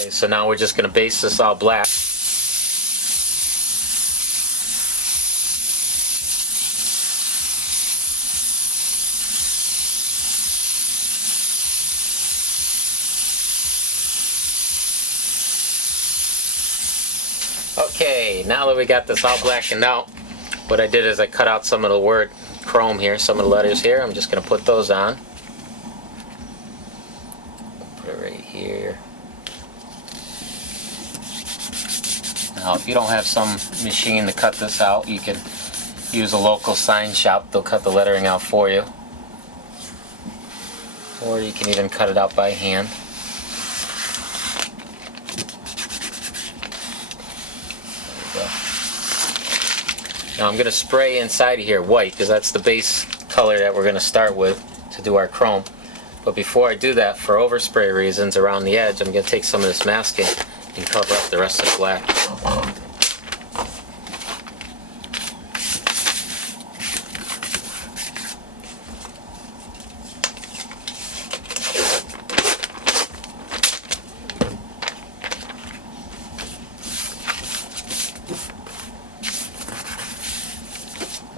Okay, so now we're just going to base this all black. Okay, now that we got this all blackened out, what I did is I cut out some of the word chrome here, some of the letters here. I'm just going to put those on. Put it right here. Now, if you don't have some machine to cut this out, you can use a local sign shop. They'll cut the lettering out for you. Or you can even cut it out by hand. Now I'm going to spray inside of here white because that's the base color that we're going to start with to do our chrome. But before I do that, for overspray reasons around the edge, I'm going to take some of this masking and cover up the rest of the black.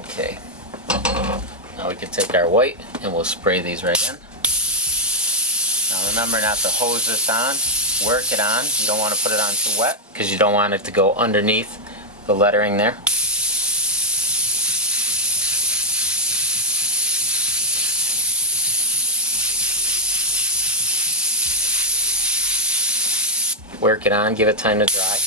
Okay, now we can take our white and we'll spray these right in. Now remember not to hose this on, work it on. You don't want to put it on too wet because you don't want it to go underneath the lettering there. Work it on, give it time to dry.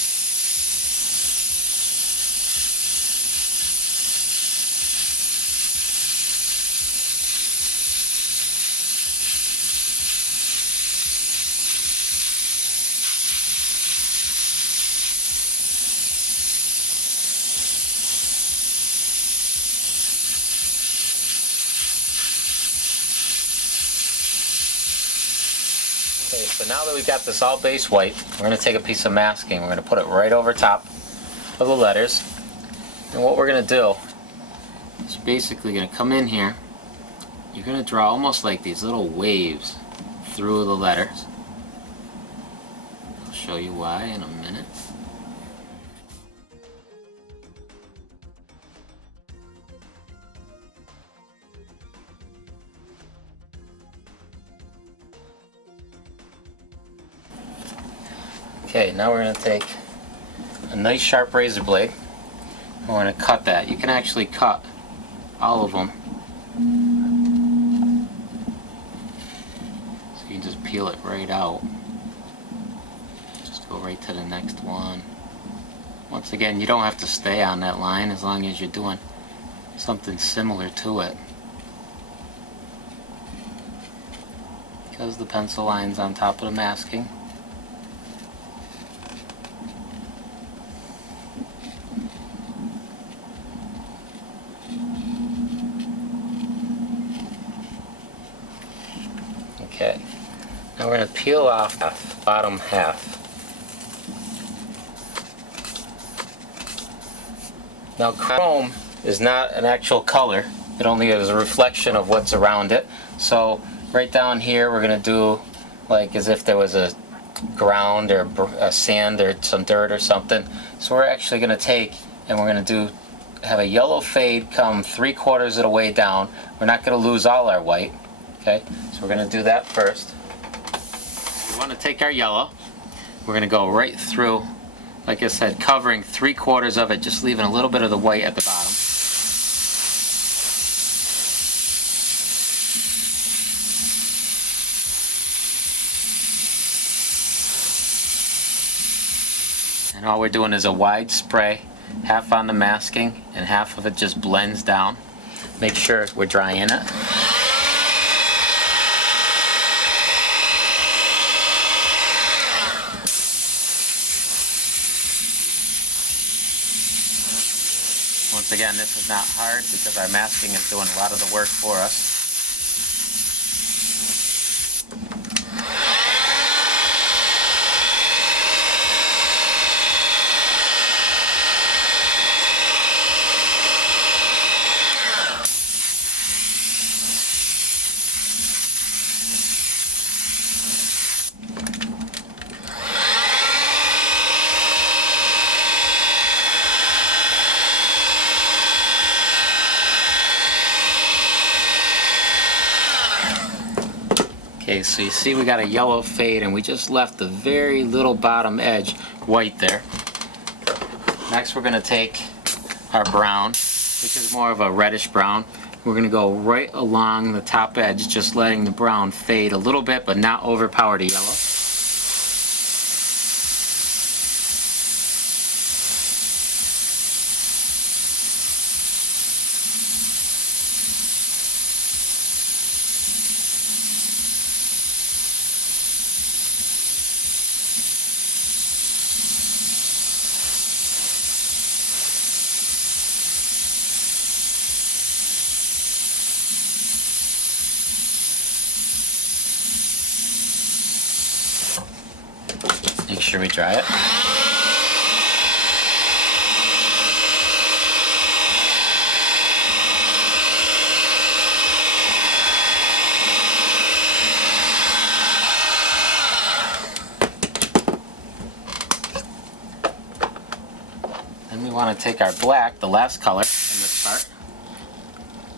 Okay, so now that we've got this all base white, we're going to take a piece of masking. We're going to put it right over top of the letters. And what we're going to do is basically going to come in here. You're going to draw almost like these little waves through the letters. I'll show you why in a minute. Okay, now we're going to take a nice sharp razor blade and we're going to cut that. You can actually cut all of them. So you can just peel it right out. Just go right to the next one. Once again, you don't have to stay on that line as long as you're doing something similar to it. Because the pencil line's on top of the masking. Okay, now we're going to peel off the bottom half. Now chrome is not an actual color, it only is a reflection of what's around it. So right down here we're going to do like as if there was a ground or a sand or some dirt or something. So we're actually going to take and we're going to have a yellow fade come 3/4 of the way down. We're not going to lose all our white. Okay, so we're going to do that first. We want to take our yellow. We're going to go right through, like I said, covering 3/4 of it, just leaving a little bit of the white at the bottom. And all we're doing is a wide spray, half on the masking and half of it just blends down. Make sure we're drying it. Once again, this is not hard because our masking is doing a lot of the work for us. Okay, so you see we got a yellow fade and we just left the very little bottom edge white there. Next we're going to take our brown, which is more of a reddish brown. We're going to go right along the top edge, just letting the brown fade a little bit but not overpower the yellow. Make sure we dry it. Then we want to take our black, the last color in this part.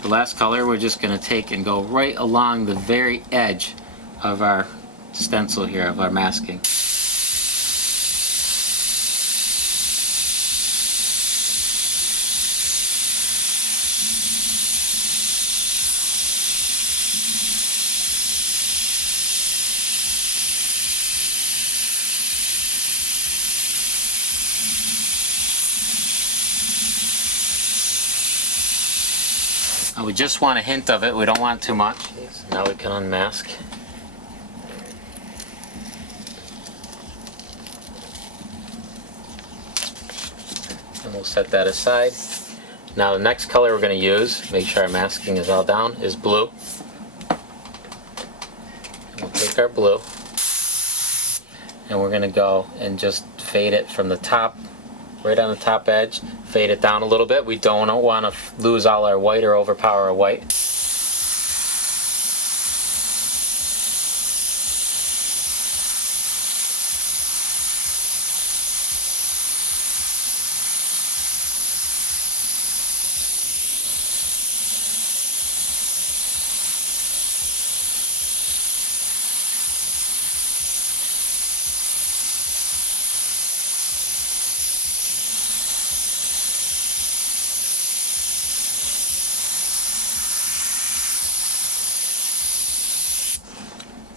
The last color we're just going to take and go right along the very edge of our stencil here, of our masking. We just want a hint of it, we don't want too much. So now we can unmask. And we'll set that aside. Now the next color we're going to use, make sure our masking is all down, is blue. We'll take our blue and we're going to go and just fade it from the top, right on the top edge, fade it down a little bit. We don't want to lose all our white or overpower our white.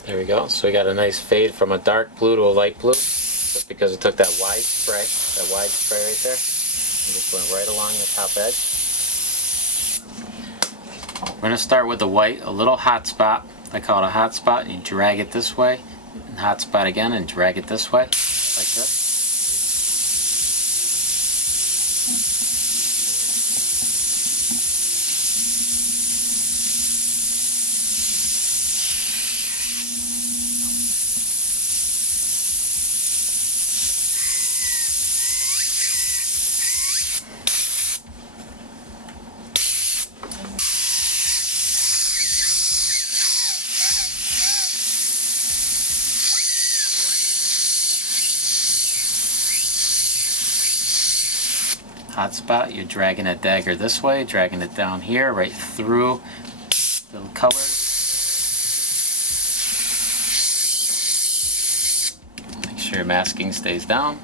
There we go. So we got a nice fade from a dark blue to a light blue, just because it took that wide spray right there, and just went right along the top edge. We're going to start with the white, a little hot spot. I call it a hot spot. You drag it this way, and hot spot again, and drag it this way, like this. Hot spot, you're dragging a dagger this way, dragging it down here, right through the colors. Make sure your masking stays down.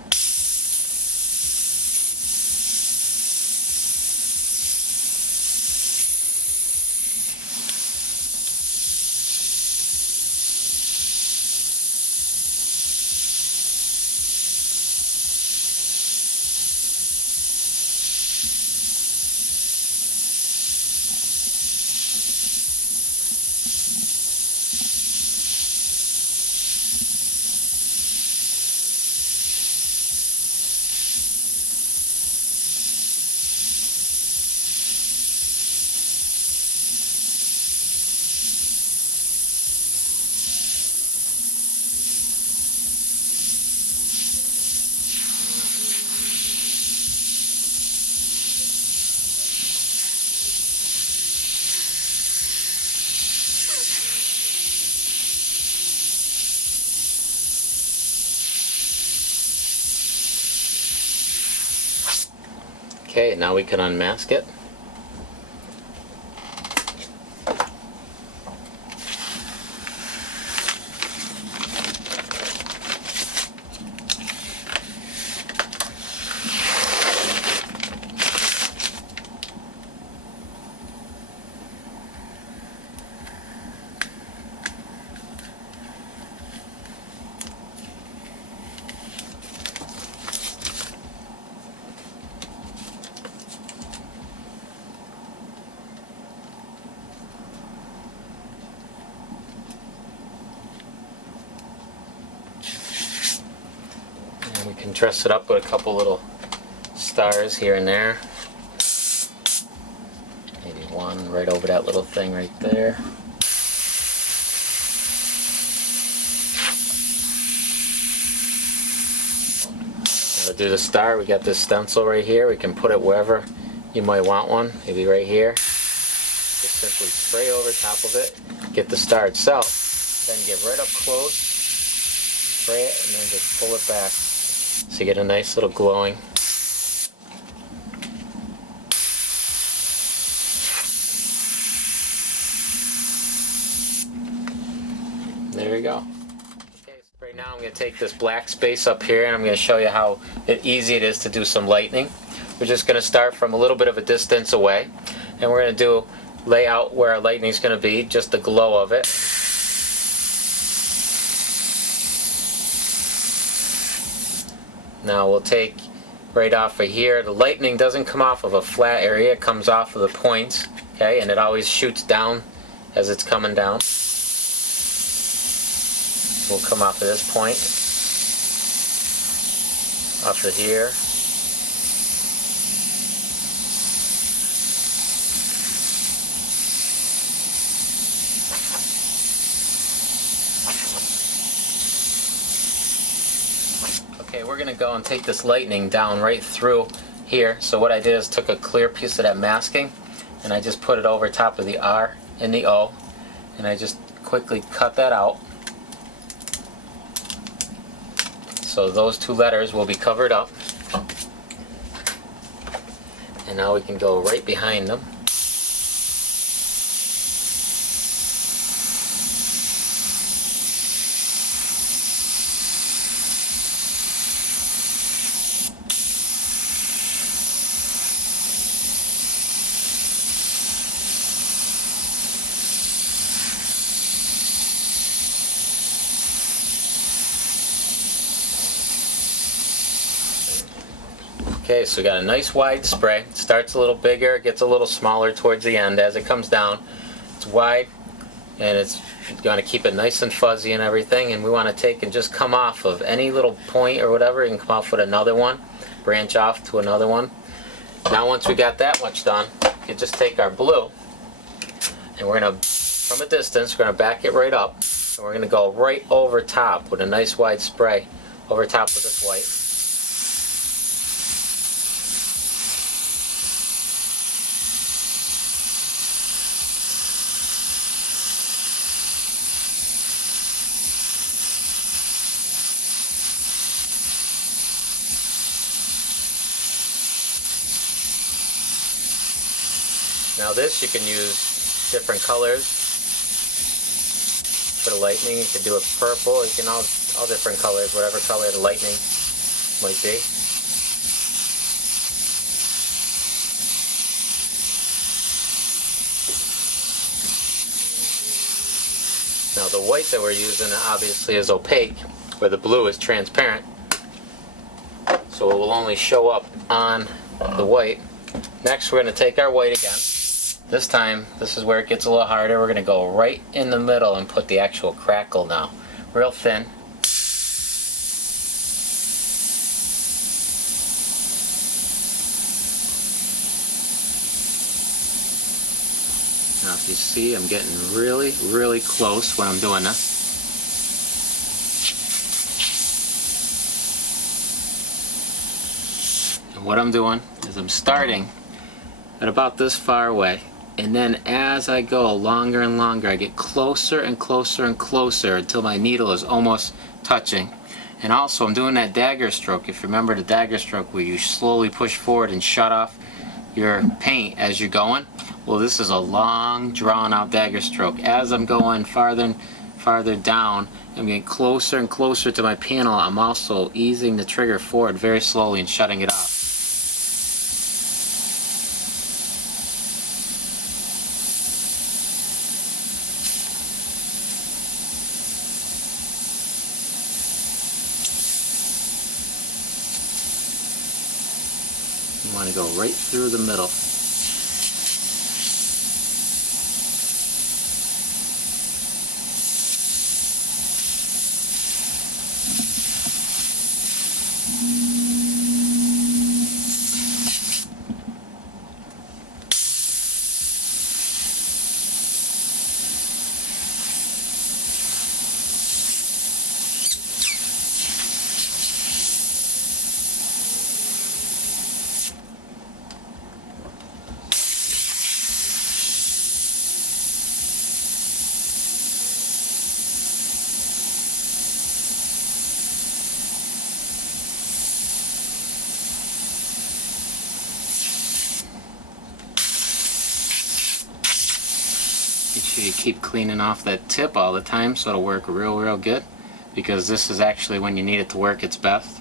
Okay, now we can unmask it. dress it up with a couple little stars here and there. Maybe one right over that little thing right there. Now to do the star, we got this stencil right here. We can put it wherever you might want one. Maybe right here. Just simply spray over top of it. Get the star itself. Then get right up close. Spray it and then just pull it back. So you get a nice little glowing. There you go. Okay, so right now I'm going to take this black space up here and I'm going to show you how easy it is to do some lightning. We're just going to start from a little bit of a distance away and we're going to lay out where our lightning is going to be, just the glow of it. Now we'll take right off of here. The lightning doesn't come off of a flat area, it comes off of the points, okay, and it always shoots down as it's coming down. We'll come off of this point, off of here. Okay, we're going to go and take this lightning down right through here. So what I did is took a clear piece of that masking and I just put it over top of the R and the O and I just quickly cut that out. So those two letters will be covered up. And now we can go right behind them. Okay, so we got a nice wide spray. It starts a little bigger, gets a little smaller towards the end. As it comes down, it's wide, and it's going to keep it nice and fuzzy and everything. And we want to take and just come off of any little point or whatever. You can come off with another one, branch off to another one. Now once we got that much done, we can just take our blue, and we're going to, from a distance, we're going to back it right up. And we're going to go right over top with a nice wide spray over top of this white. Now this you can use different colors for the lightning. You can do it purple, you can all different colors, whatever color the lightning might be. Now the white that we're using obviously is opaque, where the blue is transparent. So it will only show up on the white. Next we're going to take our white again. This time, this is where it gets a little harder. We're going to go right in the middle and put the actual crackle now. Real thin. Now if you see, I'm getting really, really close when I'm doing this. And what I'm doing is I'm starting at about this far away. And then as I go longer and longer, I get closer and closer and closer until my needle is almost touching. And also I'm doing that dagger stroke. If you remember the dagger stroke where you slowly push forward and shut off your paint as you're going. Well, this is a long drawn out dagger stroke. As I'm going farther and farther down, I'm getting closer and closer to my panel. I'm also easing the trigger forward very slowly and shutting it off. You want to go right through the middle. Make sure you keep cleaning off that tip all the time so it'll work real good, because this is actually when you need it to work its best.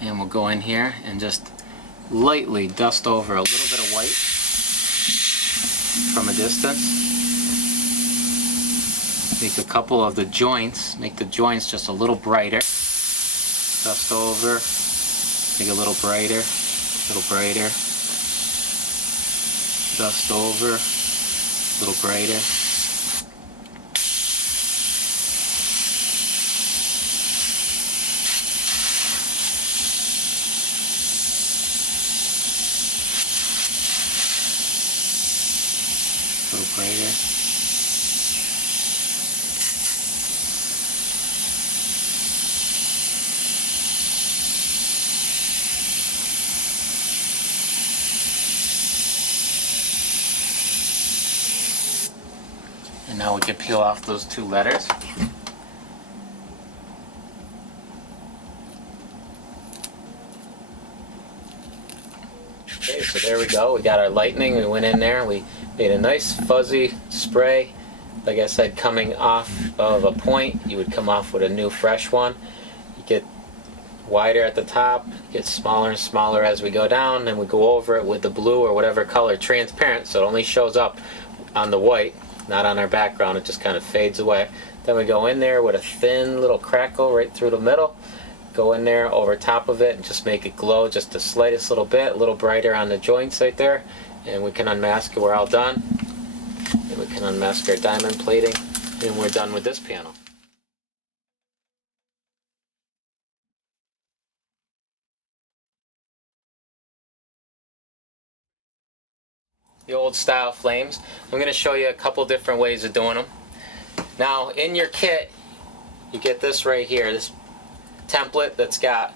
And we'll go in here and just lightly dust over a little bit of white from a distance. Make a couple of the joints, make the joints just a little brighter. Dust over, make it a little brighter, dust over, a little brighter. A little brighter. And now we can peel off those two letters. Okay, so there we go. We got our lightning. We went in there. We made a nice fuzzy spray. Like I said, coming off of a point, you would come off with a new fresh one. You get wider at the top, get smaller and smaller as we go down, and we go over it with the blue or whatever color, transparent, so it only shows up on the white, not on our background. It just kind of fades away. Then we go in there with a thin little crackle right through the middle. Go in there over top of it and just make it glow just the slightest little bit, a little brighter on the joints right there. And we can unmask it. We're all done. And we can unmask our diamond plating, and we're done with this panel. The old style flames. I'm going to show you a couple different ways of doing them. Now in your kit you get this right here, this template that's got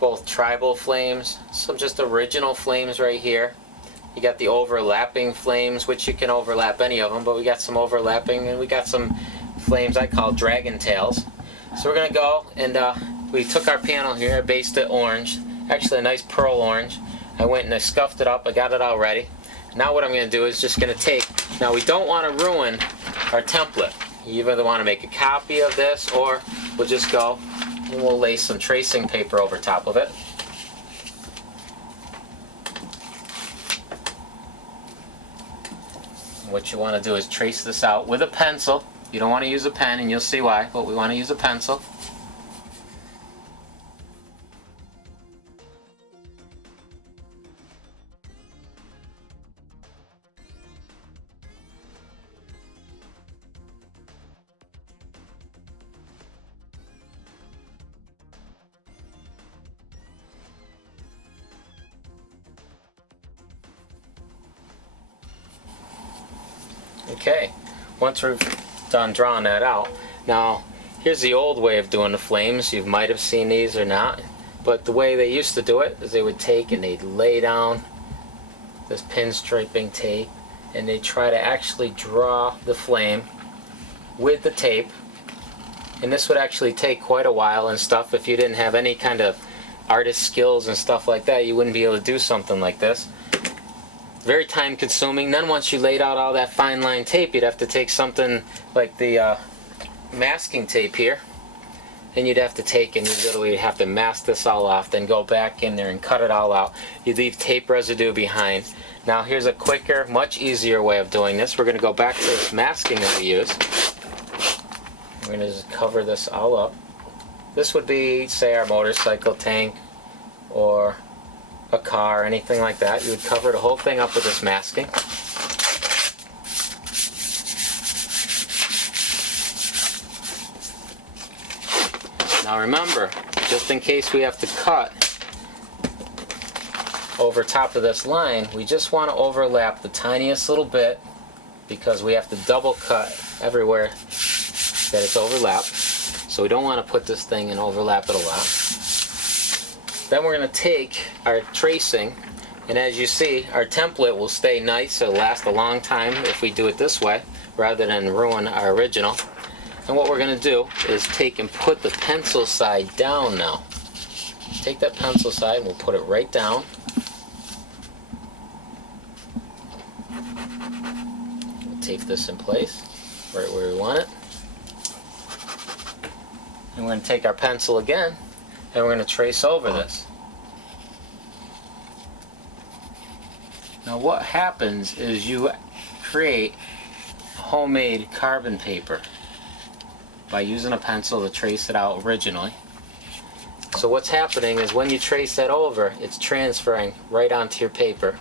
both tribal flames, some just original flames right here. You got the overlapping flames, which you can overlap any of them, but we got some overlapping, and we got some flames I call dragon tails. So we're going to go and we took our panel here, I based it orange, actually a nice pearl orange. I went and I scuffed it up, I got it all ready. Now what I'm going to do is just going to take, now we don't want to ruin our template. You either want to make a copy of this, or we'll just go and we'll lay some tracing paper over top of it. And what you want to do is trace this out with a pencil. You don't want to use a pen, and you'll see why, but we want to use a pencil. Okay, once we're done drawing that out, now here's the old way of doing the flames. You might have seen these or not, but the way they used to do it is they would take and they'd lay down this pinstriping tape, and they'd try to actually draw the flame with the tape. And this would actually take quite a while and stuff. If you didn't have any kind of artist skills and stuff like that, you wouldn't be able to do something like this. Very time consuming. Then once you laid out all that fine line tape, you'd have to take something like the masking tape here, and you'd have to take and you literally have to mask this all off, then go back in there and cut it all out. You leave tape residue behind. Now here's a quicker, much easier way of doing this. We're going to go back to this masking that we use. We're going to just cover this all up. This would be, say, our motorcycle tank or a car, anything like that. You would cover the whole thing up with this masking. Now remember, just in case we have to cut over top of this line, we just want to overlap the tiniest little bit because we have to double cut everywhere that it's overlapped. So we don't want to put this thing and overlap it a lot. Then we're going to take our tracing, and as you see, our template will stay nice. It'll last a long time if we do it this way rather than ruin our original. And what we're going to do is take and put the pencil side down now. Take that pencil side and we'll put it right down. We'll tape this in place right where we want it. And we're going to take our pencil again and we're going to trace over this. Now what happens is you create homemade carbon paper by using a pencil to trace it out originally. So what's happening is when you trace that over, it's transferring right onto your paper.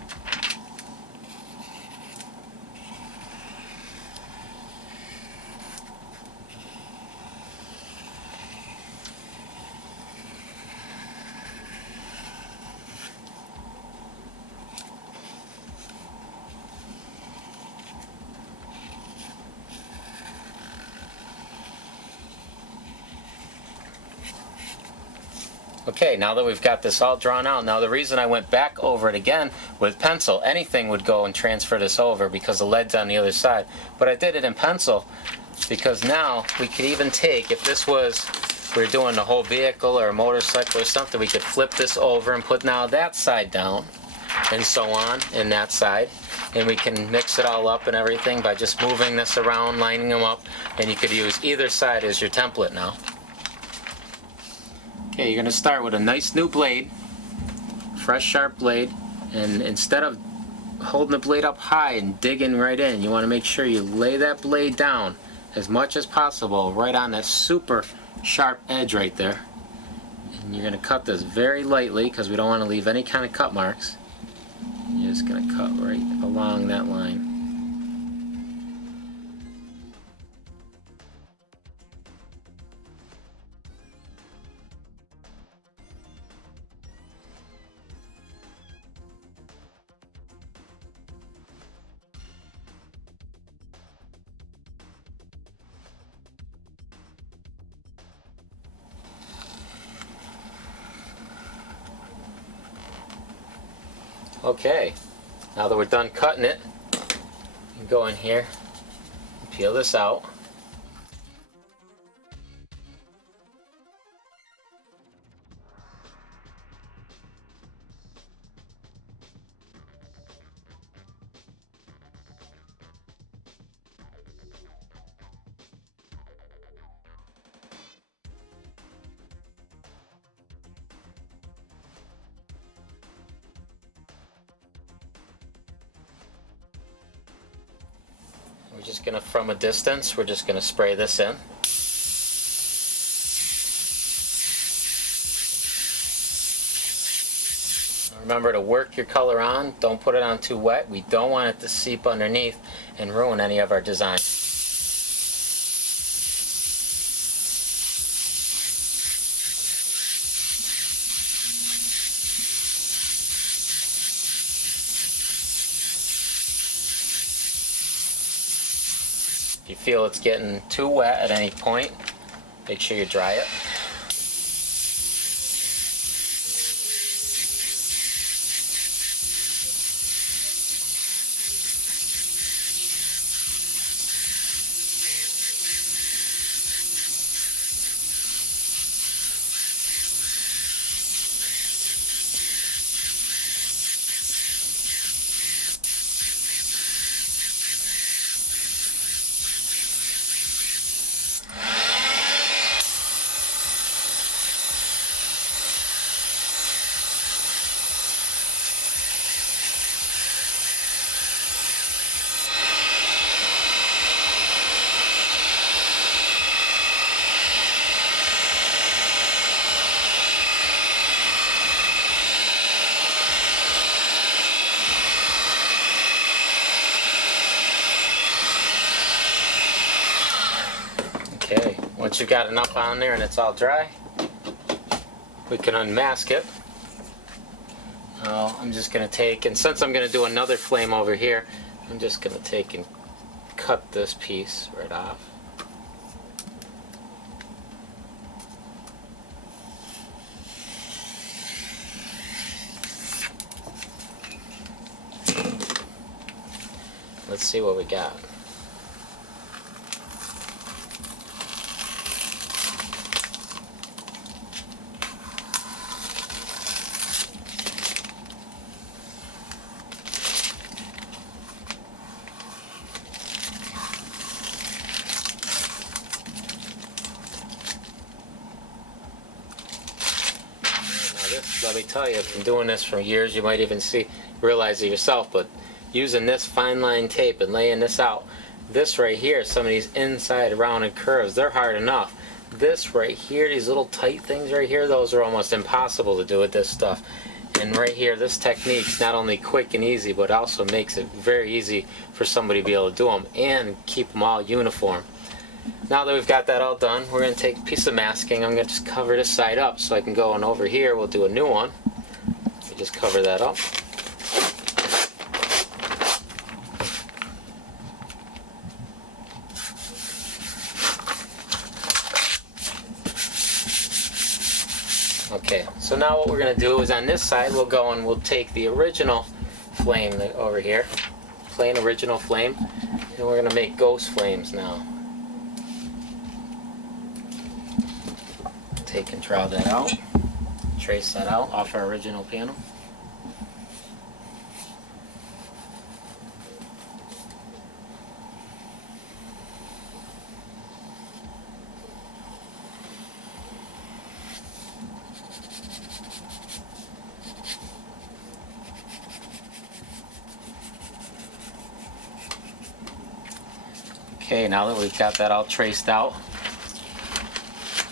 Okay, now that we've got this all drawn out, now the reason I went back over it again with pencil, anything would go and transfer this over because the lead's on the other side. But I did it in pencil because now we could even take, if this was, we were doing the whole vehicle or a motorcycle or something, we could flip this over and put now that side down and so on, and that side. And we can mix it all up and everything by just moving this around, lining them up, and you could use either side as your template now. Okay, you're going to start with a nice new blade, fresh sharp blade, and instead of holding the blade up high and digging right in, you want to make sure you lay that blade down as much as possible right on that super sharp edge right there. And you're going to cut this very lightly because we don't want to leave any kind of cut marks. You're just going to cut right along that line. Okay, now that we're done cutting it, you can go in here and peel this out. We're just going to, from a distance, we're just going to spray this in. Remember to work your color on. Don't put it on too wet. We don't want it to seep underneath and ruin any of our design. If you feel it's getting too wet at any point, make sure you dry it. Okay, once you've got enough on there and it's all dry, we can unmask it. I'm just going to take, and since I'm going to do another flame over here, I'm just going to take and cut this piece right off. Let's see what we got. Let me tell you, from doing this for years, you might even realize it yourself, but using this fine line tape and laying this out, this right here, some of these inside rounded curves, they're hard enough. This right here, these little tight things right here, those are almost impossible to do with this stuff. And right here, this technique's not only quick and easy, but also makes it very easy for somebody to be able to do them and keep them all uniform. Now that we've got that all done, we're going to take a piece of masking. I'm going to just cover this side up so I can go on over here. We'll do a new one. We just cover that up. Okay, so now what we're going to do is on this side we'll go and we'll take the original flame over here, plain original flame, and we're going to make ghost flames now. Take and draw that out, trace that out off our original panel. Okay, now that we've got that all traced out,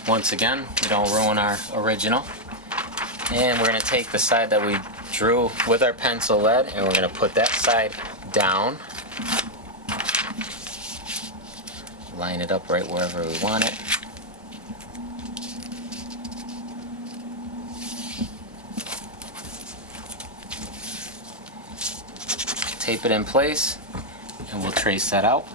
once again, we don't ruin our original. And we're going to take the side that we drew with our pencil lead and we're going to put that side down. Line it up right wherever we want it. Tape it in place and we'll trace that out.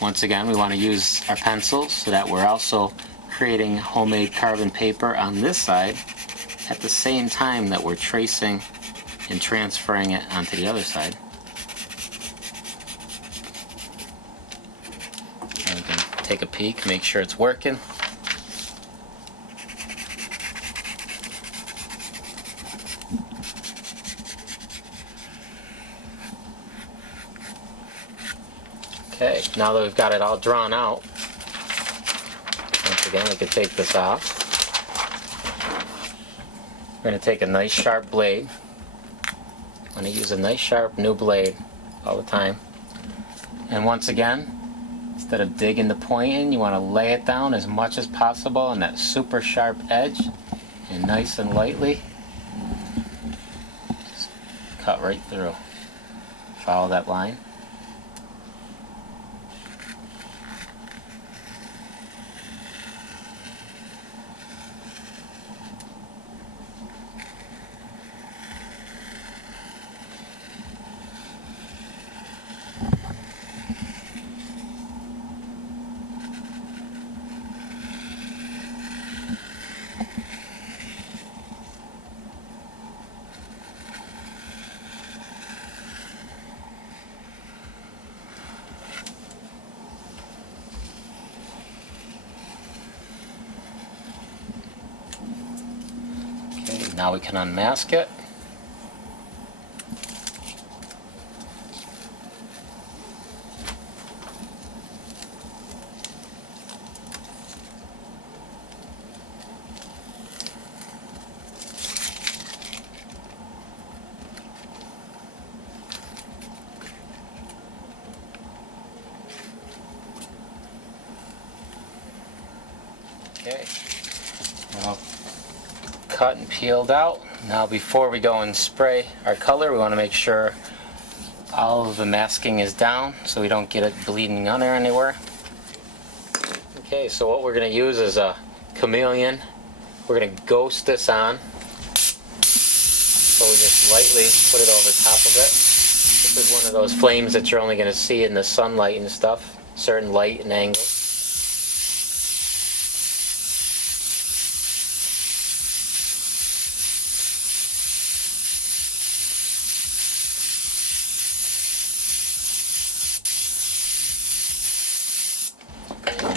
Once again, we want to use our pencils so that we're also creating homemade carbon paper on this side at the same time that we're tracing and transferring it onto the other side. And we can take a peek, make sure it's working. Okay, now that we've got it all drawn out, once again we can take this off. We're going to take a nice sharp blade. I'm going to use a nice sharp new blade all the time. And once again, instead of digging the point in, you want to lay it down as much as possible on that super sharp edge and nice and lightly. Just cut right through. Follow that line. Now we can unmask it. Okay. Well, cut and peeled out. Now before we go and spray our color, we want to make sure all of the masking is down so we don't get it bleeding on there anywhere. Okay, so what we're going to use is a chameleon. We're going to ghost this on. So we just lightly put it over top of it. This is one of those flames that you're only going to see in the sunlight and stuff, certain light and angle.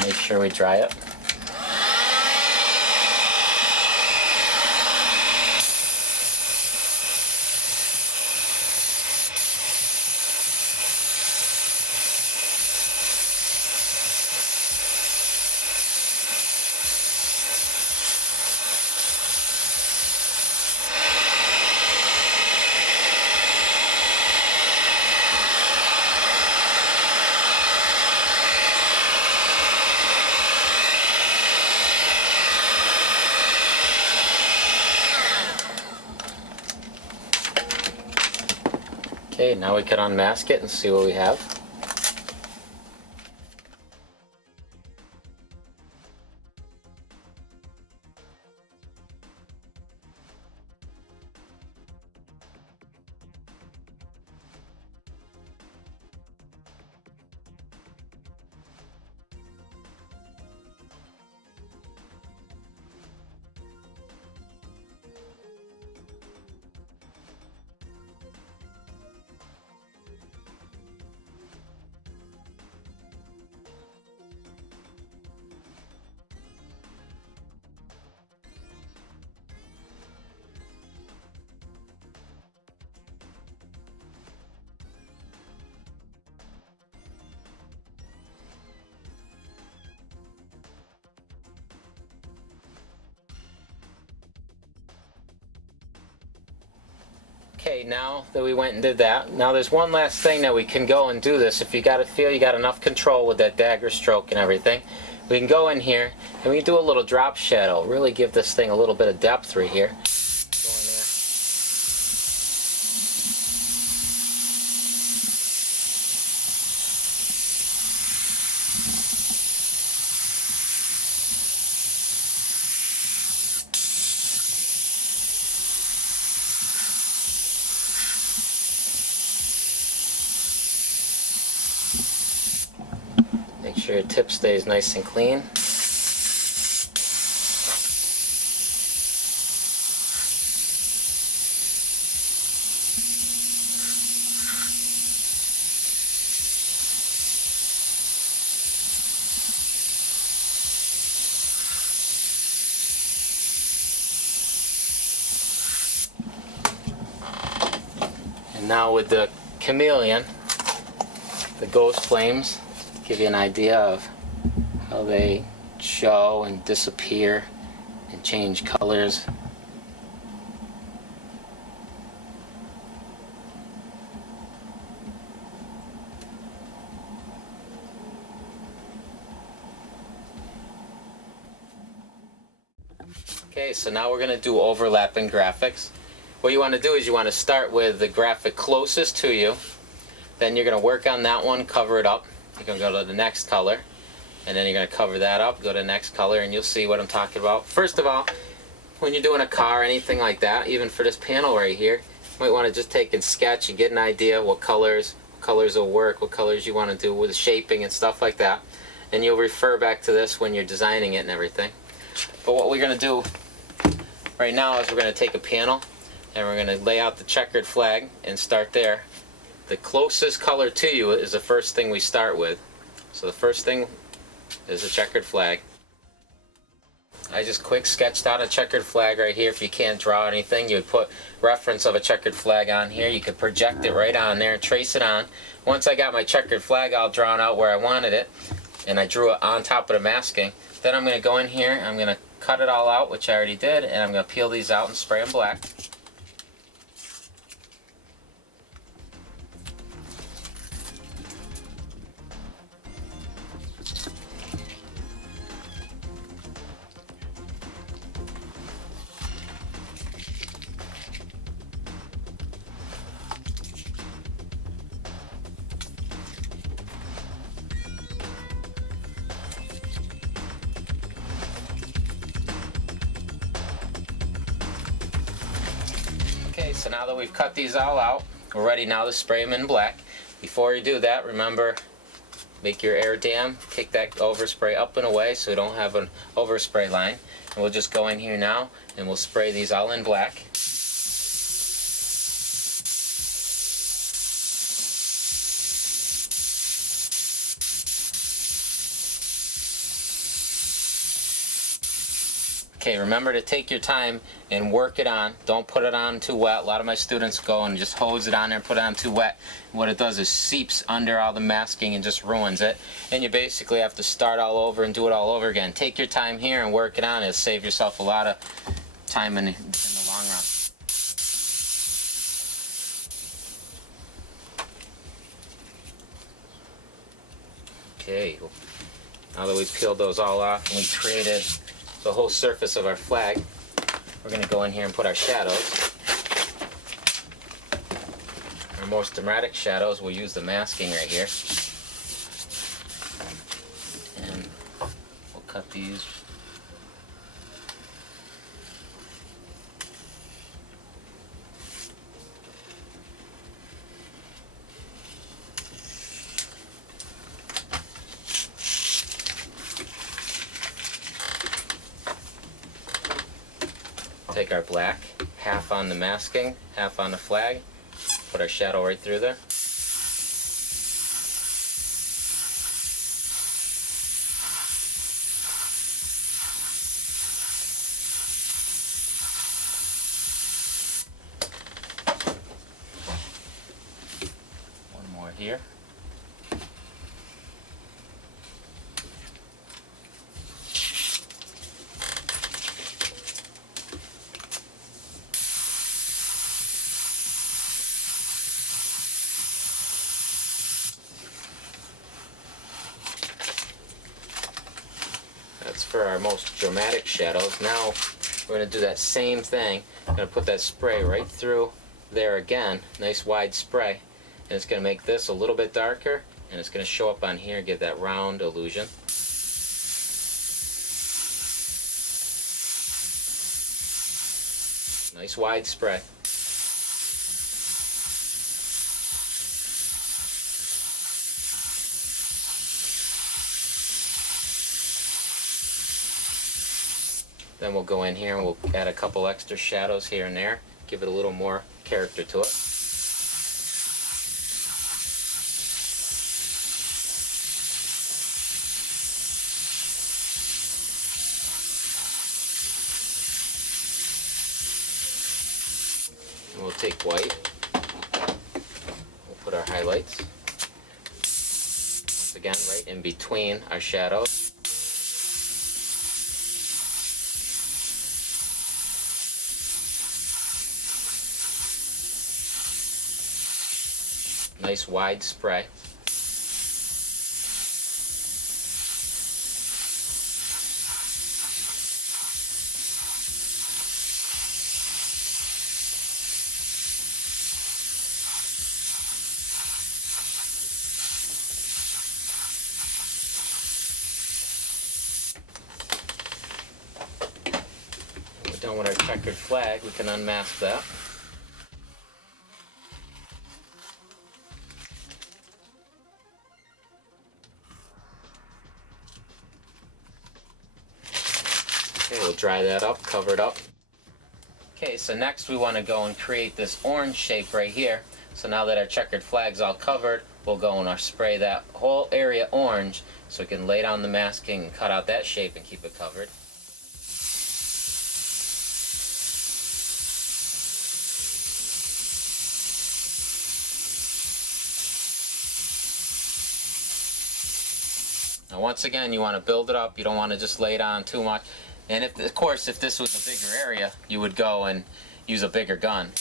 Make sure we dry it. Okay, now we can unmask it and see what we have. Okay, now that we went and did that, now there's one last thing that we can go and do this. If you feel you got enough control with that dagger stroke and everything, we can go in here and we can do a little drop shadow. Really give this thing a little bit of depth right here. Go in there. Make sure your tip stays nice and clean. And now with the chameleon, the ghost flames, give you an idea of how they show and disappear and change colors. Okay, so now we're going to do overlapping graphics. What you want to do is you want to start with the graphic closest to you, then you're going to work on that one, cover it up. You're going to go to the next color, and then you're going to cover that up, go to the next color, and you'll see what I'm talking about. First of all, when you're doing a car or anything like that, even for this panel right here, you might want to just take and sketch and get an idea what colors will work, what colors you want to do with the shaping and stuff like that. And you'll refer back to this when you're designing it and everything. But what we're going to do right now is we're going to take a panel, and we're going to lay out the checkered flag and start there. The closest color to you is the first thing we start with. So the first thing is a checkered flag. I just quick sketched out a checkered flag right here. If you can't draw anything, you would put reference of a checkered flag on here. You could project it right on there and trace it on. Once I got my checkered flag all drawn out where I wanted it, and I drew it on top of the masking, then I'm going to go in here, I'm going to cut it all out, which I already did, and I'm going to peel these out and spray them black. Okay, so now that we've cut these all out, we're ready now to spray them in black. Before you do that, remember, make your air dam, kick that overspray up and away so you don't have an overspray line. And we'll just go in here now and we'll spray these all in black. Okay, remember to take your time and work it on. Don't put it on too wet. A lot of my students go and just hose it on there and put it on too wet. What it does is seeps under all the masking and just ruins it. And you basically have to start all over and do it all over again. Take your time here and work it on. It'll save yourself a lot of time in the long run. Okay, now that we've peeled those all off and we created the whole surface of our flag, we're going to go in here and put our shadows. Our most dramatic shadows, we'll use the masking right here. And we'll cut these. Take our black, half on the masking, half on the flag, put our shadow right through there. One more here. That's for our most dramatic shadows. Now we're going to do that same thing. I'm going to put that spray right through there again, nice wide spray, and it's going to make this a little bit darker, and it's going to show up on here and give that round illusion. Nice wide spray. Then we'll go in here and we'll add a couple extra shadows here and there, give it a little more character to it. And we'll take white, we'll put our highlights, once again right in between our shadows. Nice wide spray. When we're done with our checkered flag, we can unmask that. Okay, we'll dry that up, cover it up. Okay, so next we want to go and create this orange shape right here. So now that our checkered flag's all covered, we'll go and spray that whole area orange so we can lay down the masking and cut out that shape and keep it covered. Now once again, you want to build it up. You don't want to just lay it on too much. And if, of course, if this was a bigger area, you would go and use a bigger gun.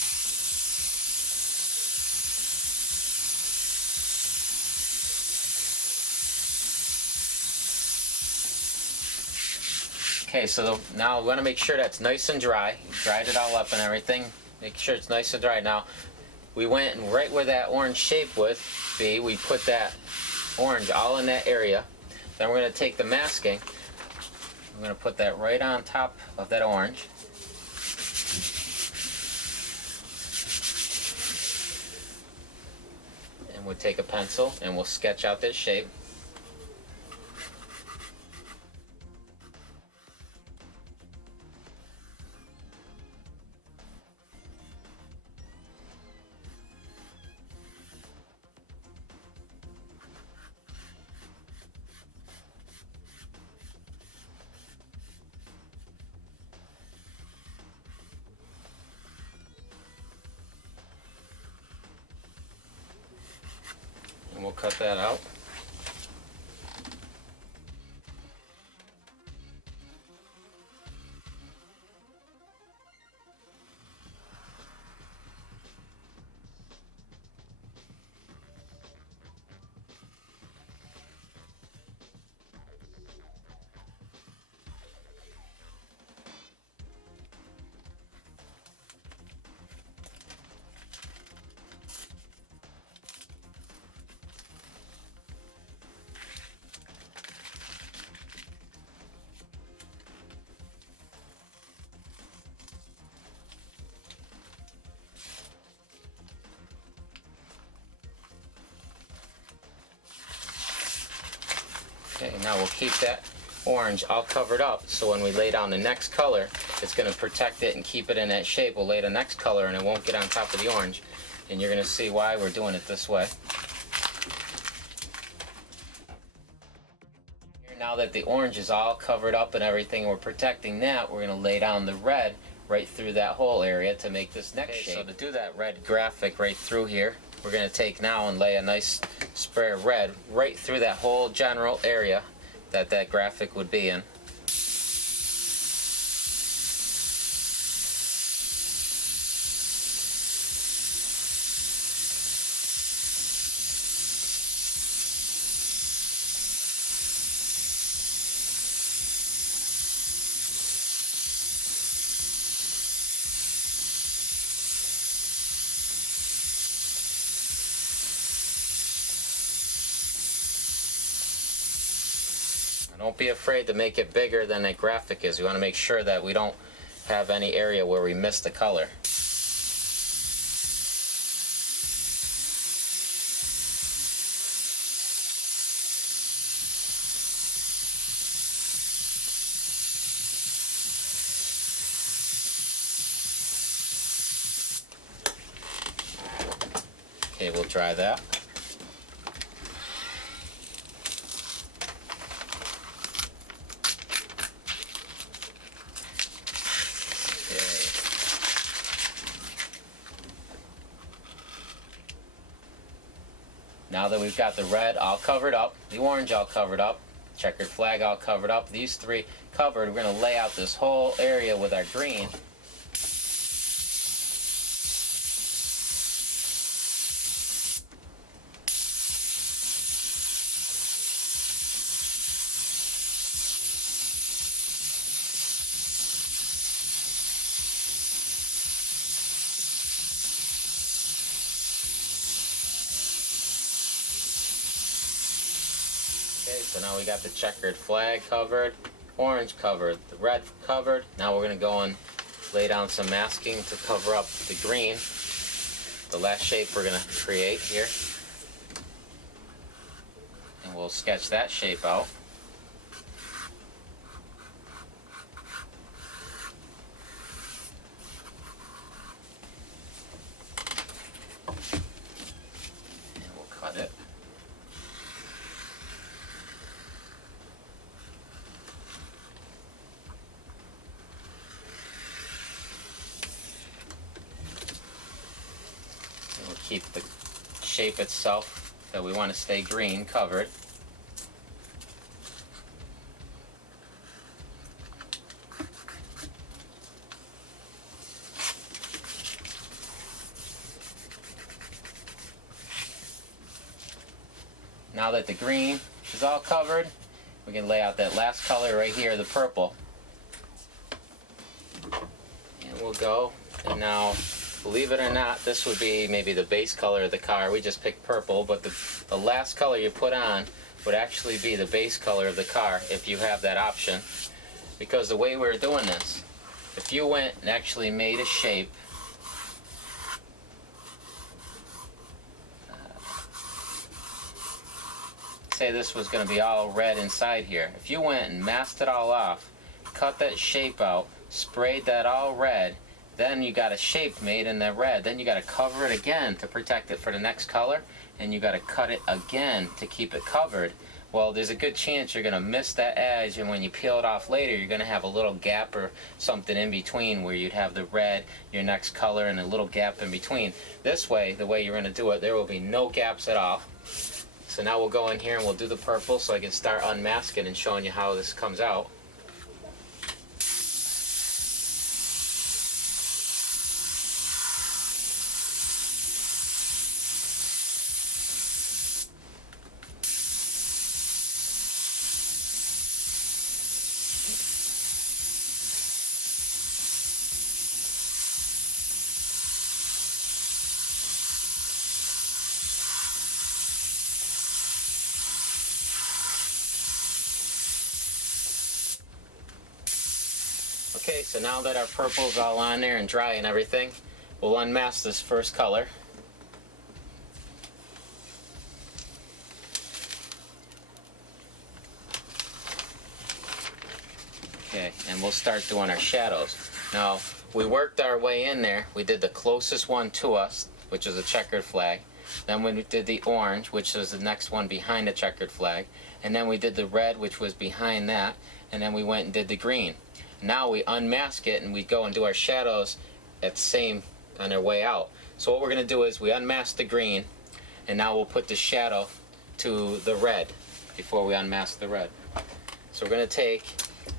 Okay, so now we want to make sure that's nice and dry. You dried it all up and everything. Make sure it's nice and dry. Now, we went and right where that orange shape would be, we put that orange all in that area. Then we're going to take the masking. I'm going to put that right on top of that orange. We'll take a pencil and we'll sketch out this shape. And we'll cut that out. Okay, now we'll keep that orange all covered up, so when we lay down the next color, it's going to protect it and keep it in that shape. We'll lay the next color and it won't get on top of the orange, and you're going to see why we're doing it this way. Here, now that the orange is all covered up and everything, we're protecting that, we're going to lay down the red right through that whole area to make this next shape. So to do that red graphic right through here, we're going to take now and lay a nice spray of red right through that whole general area that that graphic would be in. Don't be afraid to make it bigger than that graphic is. We want to make sure that we don't have any area where we miss the color. Okay, we'll try that. Now that we've got the red all covered up, the orange all covered up, checkered flag all covered up, these three covered, we're going to lay out this whole area with our green. Okay, so now we got the checkered flag covered, orange covered, the red covered. Now we're going to go and lay down some masking to cover up the green, the last shape we're going to create here. And we'll sketch that shape out. And we'll cut it. We'll keep the shape itself that we want to stay green covered. Now that the green is all covered, we can lay out that last color right here, the purple. And we'll go, and now, believe it or not, this would be maybe the base color of the car. We just picked purple, but the last color you put on would actually be the base color of the car if you have that option. Because the way we're doing this, if you went and actually made a shape say this was going to be all red inside here. If you went and masked it all off, cut that shape out, sprayed that all red, then you got a shape made in the red. Then you got to cover it again to protect it for the next color, and you got to cut it again to keep it covered. Well, there's a good chance you're going to miss that edge, and when you peel it off later, you're going to have a little gap or something in between where you'd have the red, your next color, and a little gap in between. This way, the way you're going to do it, there will be no gaps at all. So now we'll go in here and we'll do the purple so I can start unmasking and showing you how this comes out. Okay, so now that our purple's all on there and dry and everything, we'll unmask this first color. Okay, and we'll start doing our shadows. Now, we worked our way in there. We did the closest one to us, which is a checkered flag. Then we did the orange, which was the next one behind the checkered flag. And then we did the red, which was behind that. And then we went and did the green. Now we unmask it and we go and do our shadows at the same on our way out. So what we're going to do is we unmask the green, and now we'll put the shadow to the red before we unmask the red. So we're going to take,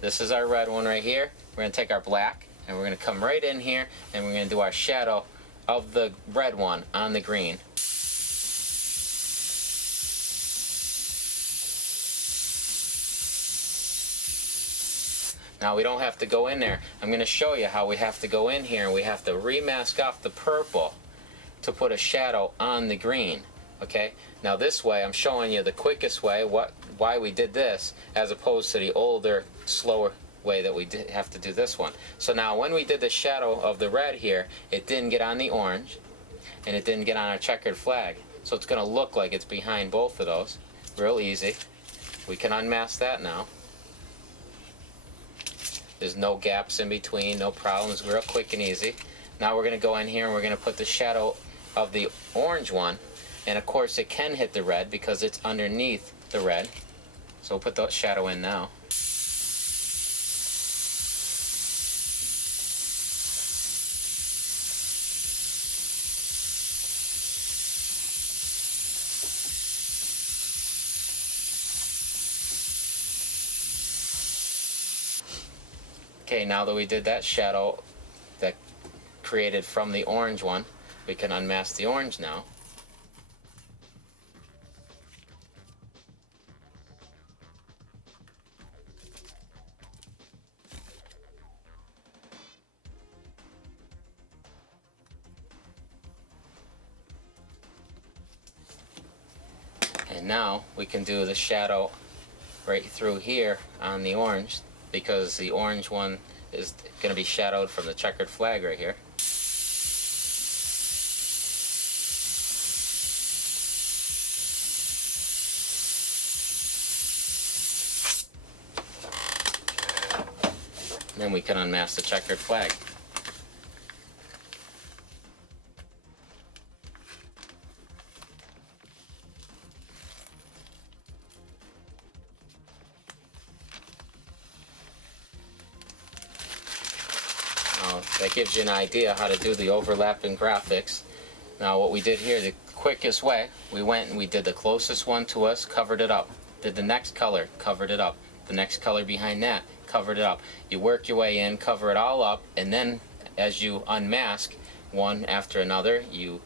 this is our red one right here, we're going to take our black and we're going to come right in here and we're going to do our shadow of the red one on the green. Now we don't have to go in there. I'm going to show you how we have to go in here and we have to remask off the purple to put a shadow on the green. Okay? Now this way I'm showing you the quickest way, why we did this, as opposed to the older, slower way that we have to do this one. So now when we did the shadow of the red here, it didn't get on the orange and it didn't get on our checkered flag. So it's going to look like it's behind both of those. Real easy. We can unmask that now. There's no gaps in between, no problems, real quick and easy. Now we're going to go in here and we're going to put the shadow of the orange one. And of course it can hit the red because it's underneath the red. So we'll put the shadow in now. Okay, now that we did that shadow that created from the orange one, we can unmask the orange now. And now we can do the shadow right through here on the orange, because the orange one is going to be shadowed from the checkered flag right here. And then we can unmask the checkered flag. That gives you an idea how to do the overlapping graphics. Now what we did here, the quickest way, we went and we did the closest one to us, covered it up. Did the next color, covered it up. The next color behind that, covered it up. You work your way in, cover it all up, and then as you unmask one after another, you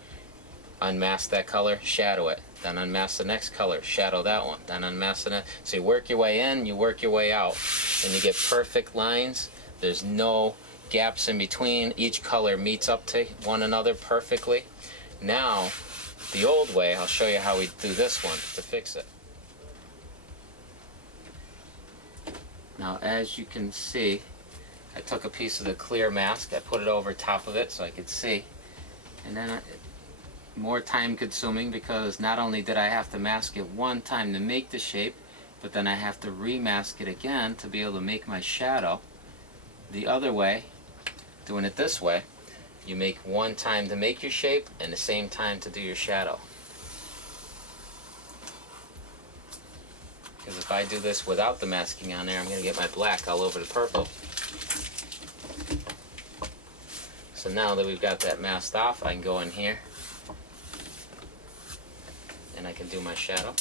unmask that color, shadow it. Then unmask the next color, shadow that one. Then unmask the next. So you work your way in, you work your way out, and you get perfect lines. There's no gaps in between. Each color meets up to one another perfectly. Now, the old way, I'll show you how we do this one to fix it. Now, as you can see, I took a piece of the clear mask, I put it over top of it so I could see, and then more time consuming because not only did I have to mask it one time to make the shape, but then I have to remask it again to be able to make my shadow. The other way, doing it this way, you make one time to make your shape and the same time to do your shadow. Because if I do this without the masking on there, I'm going to get my black all over the purple. So now that we've got that masked off, I can go in here and I can do my shadow.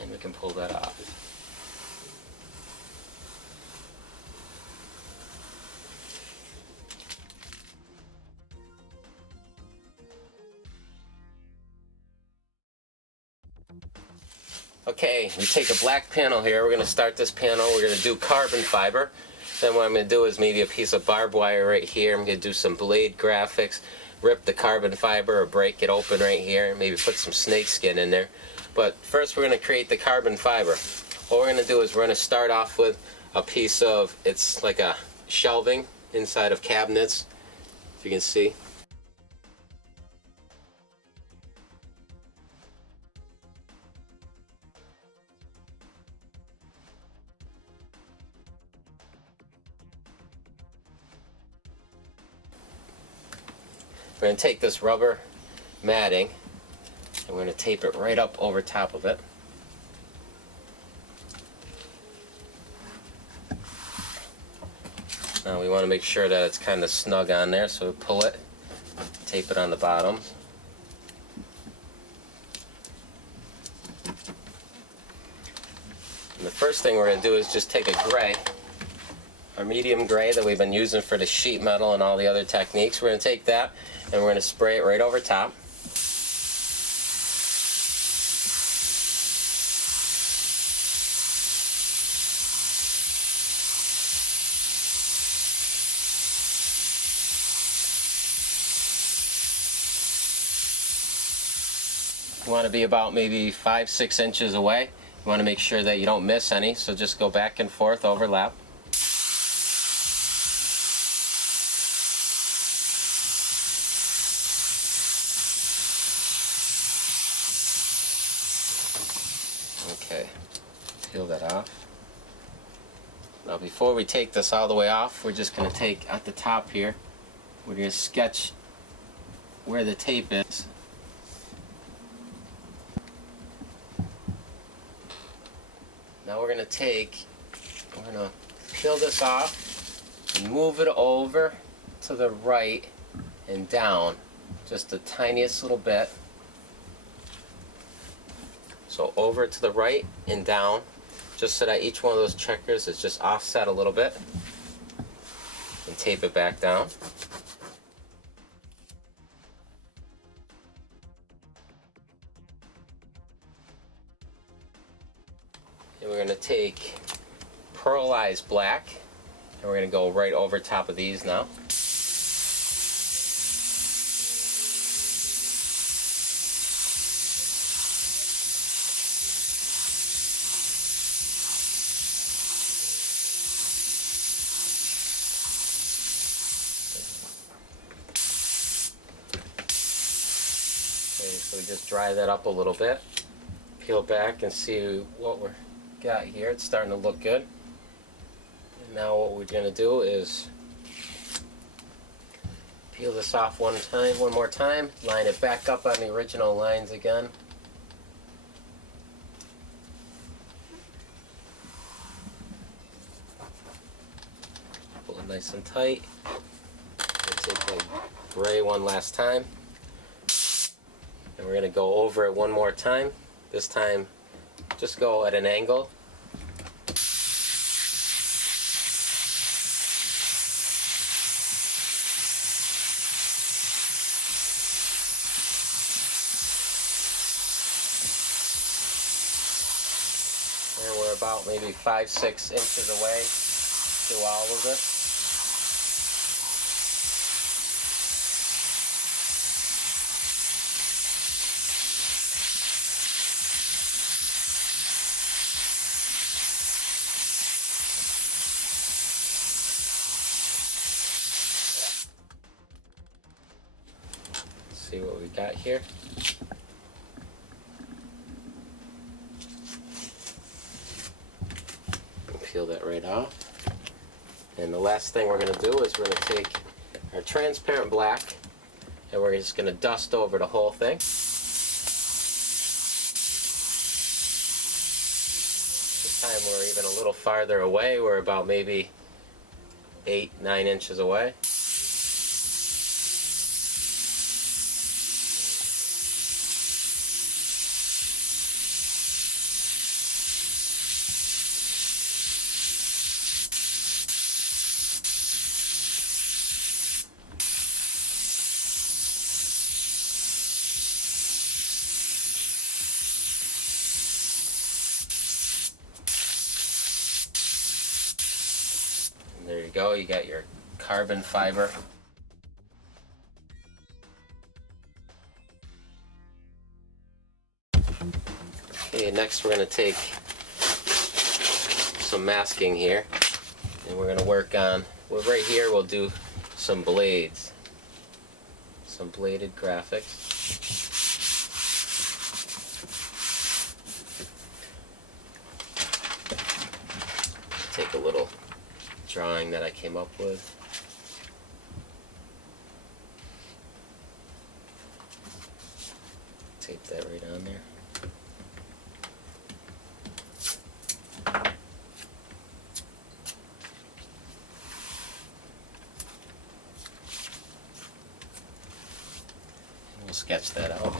And we can pull that off. Okay, we take a black panel here. We're going to start this panel. We're going to do carbon fiber. Then what I'm going to do is maybe a piece of barbed wire right here. I'm going to do some blade graphics, rip the carbon fiber or break it open right here, maybe put some snake skin in there. But first we're going to create the carbon fiber. What we're going to do is we're going to start off with a piece of, it's like a shelving inside of cabinets, if you can see. We're going to take this rubber matting and we're going to tape it right up over top of it. Now we want to make sure that it's kind of snug on there, so we pull it, tape it on the bottoms. And the first thing we're going to do is just take a gray, our medium gray that we've been using for the sheet metal and all the other techniques. We're going to take that and we're going to spray it right over top. You want to be about maybe 5-6 inches away. You want to make sure that you don't miss any, so just go back and forth, overlap. Okay, peel that off. Now before we take this all the way off, we're just going to take at the top here, we're going to sketch where the tape is. Now we're going to peel this off and move it over to the right and down just the tiniest little bit. So over to the right and down, just so that each one of those checkers is just offset a little bit, and tape it back down. And we're going to take pearlized black and we're going to go right over top of these now. Okay, so we just dry that up a little bit, peel back and see what we're got here. It's starting to look good. And now what we're going to do is peel this off one more time, line it back up on the original lines again. Pull it nice and tight. We'll take the gray one last time. And we're going to go over it one more time. This time just go at an angle. And we're about maybe 5-6 inches away through all of this. See what we got here. Peel that right off. And the last thing we're going to do is we're going to take our transparent black and we're just going to dust over the whole thing. This time we're even a little farther away. We're about maybe 8-9 inches away. There you go, you got your carbon fiber. Okay, next we're going to take some masking here, and we're going to work on, well, right here we'll do some blades, some bladed graphics. Take a little drawing that I came up with. Tape that right on there. We'll sketch that out.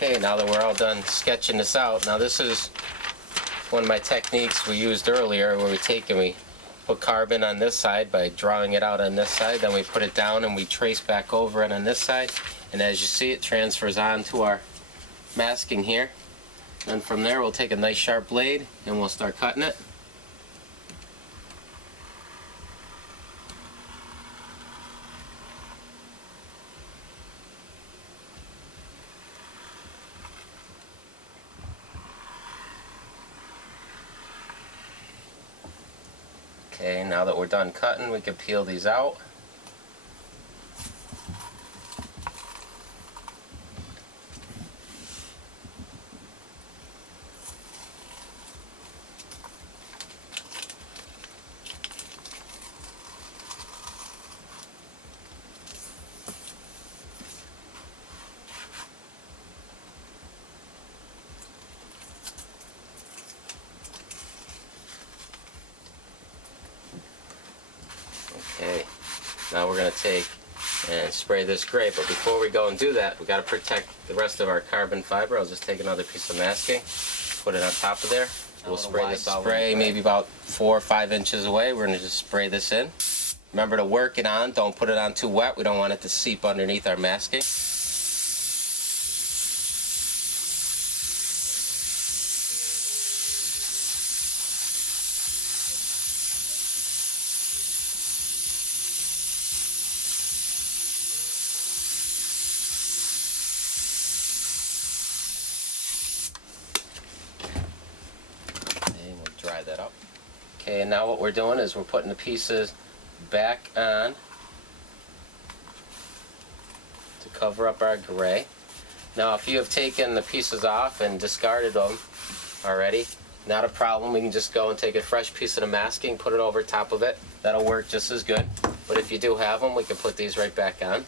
Okay, now that we're all done sketching this out, now this is one of my techniques we used earlier where we take and we put carbon on this side by drawing it out on this side, then we put it down and we trace back over it on this side, and as you see it transfers on to our masking here. And from there we'll take a nice sharp blade and we'll start cutting it. Okay, now that we're done cutting, we can peel these out. Okay, now we're going to take and spray this gray, but before we go and do that, we got to protect the rest of our carbon fiber. I'll just take another piece of masking, put it on top of there. We'll spray this spray maybe about 4 or 5 inches away. We're going to just spray this in. Remember to work it on, don't put it on too wet. We don't want it to seep underneath our masking. Dry that up. Okay, and now what we're doing is we're putting the pieces back on to cover up our gray. Now if you have taken the pieces off and discarded them already, not a problem. We can just go and take a fresh piece of the masking, put it over top of it. That'll work just as good. But if you do have them, we can put these right back on.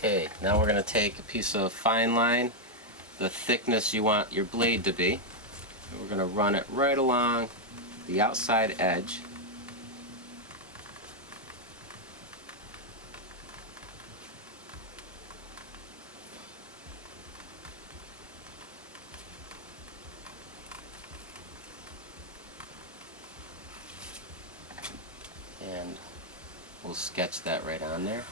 Okay, now we're going to take a piece of fine line the thickness you want your blade to be. And we're going to run it right along the outside edge. And we'll sketch that right on there.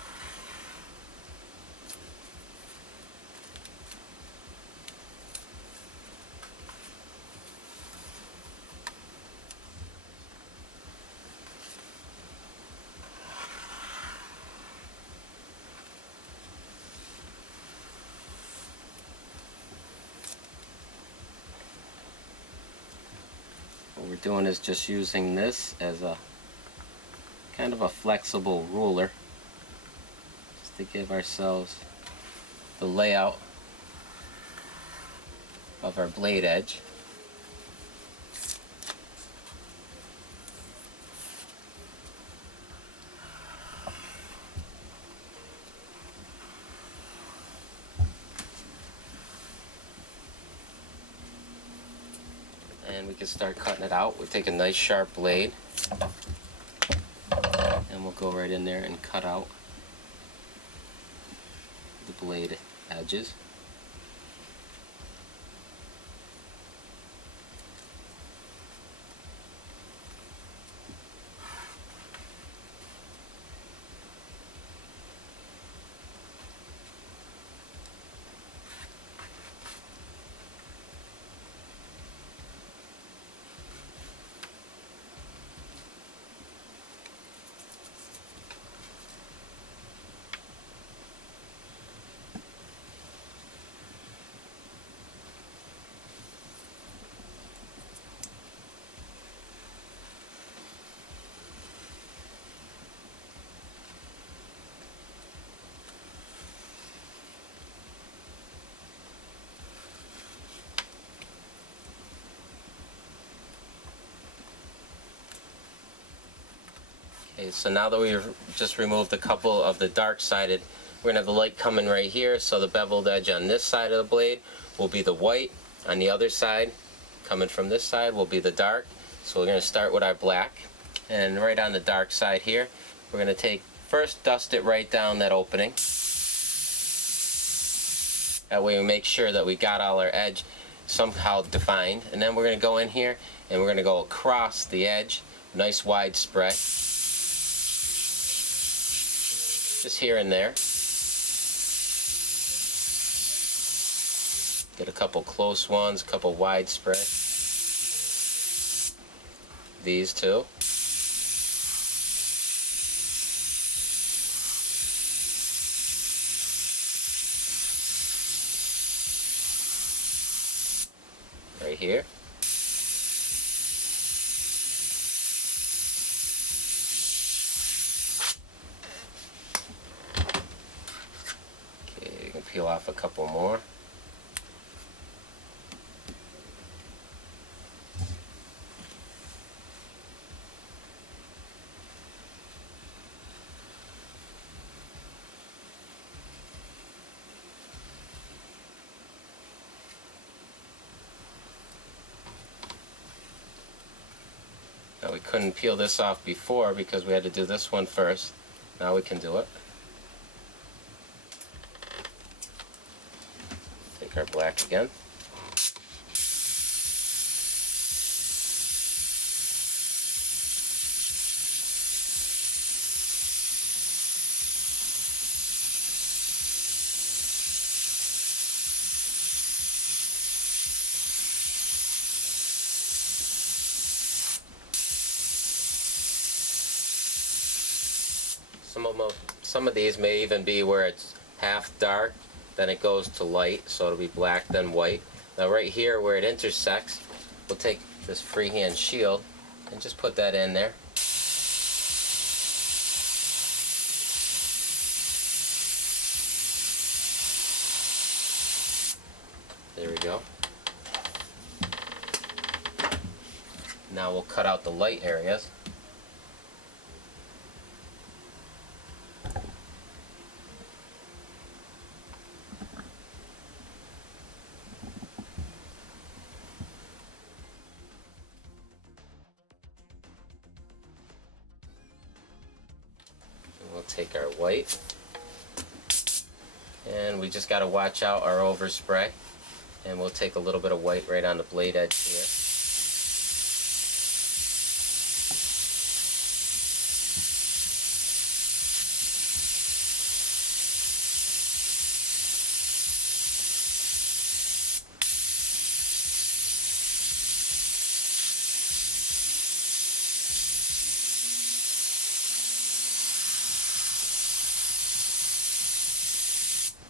What we're doing is just using this as a kind of a flexible ruler, just to give ourselves the layout of our blade edge. And we can start cutting it out. We take a nice sharp blade and we'll go right in there and cut out the blade edges. Okay, so now that we've just removed a couple of the dark sided, we're going to have the light coming right here, so the beveled edge on this side of the blade will be the white, on the other side, coming from this side, will be the dark. So we're going to start with our black, and right on the dark side here, we're going to first dust it right down that opening. That way we make sure that we got all our edge somehow defined, and then we're going to go in here and we're going to go across the edge, nice wide spread. Just here and there. Get a couple close ones, a couple wide spread. These two. Right here. Okay, you can peel off a couple more. Now we couldn't peel this off before because we had to do this one first. Now we can do it. Take our black again. Some of these may even be where it's half dark, then it goes to light, so it'll be black then white. Now right here where it intersects, we'll take this freehand shield and just put that in there. There we go. Now we'll cut out the light areas. take our white, and we just got to watch out our overspray, and we'll take a little bit of white right on the blade edge here.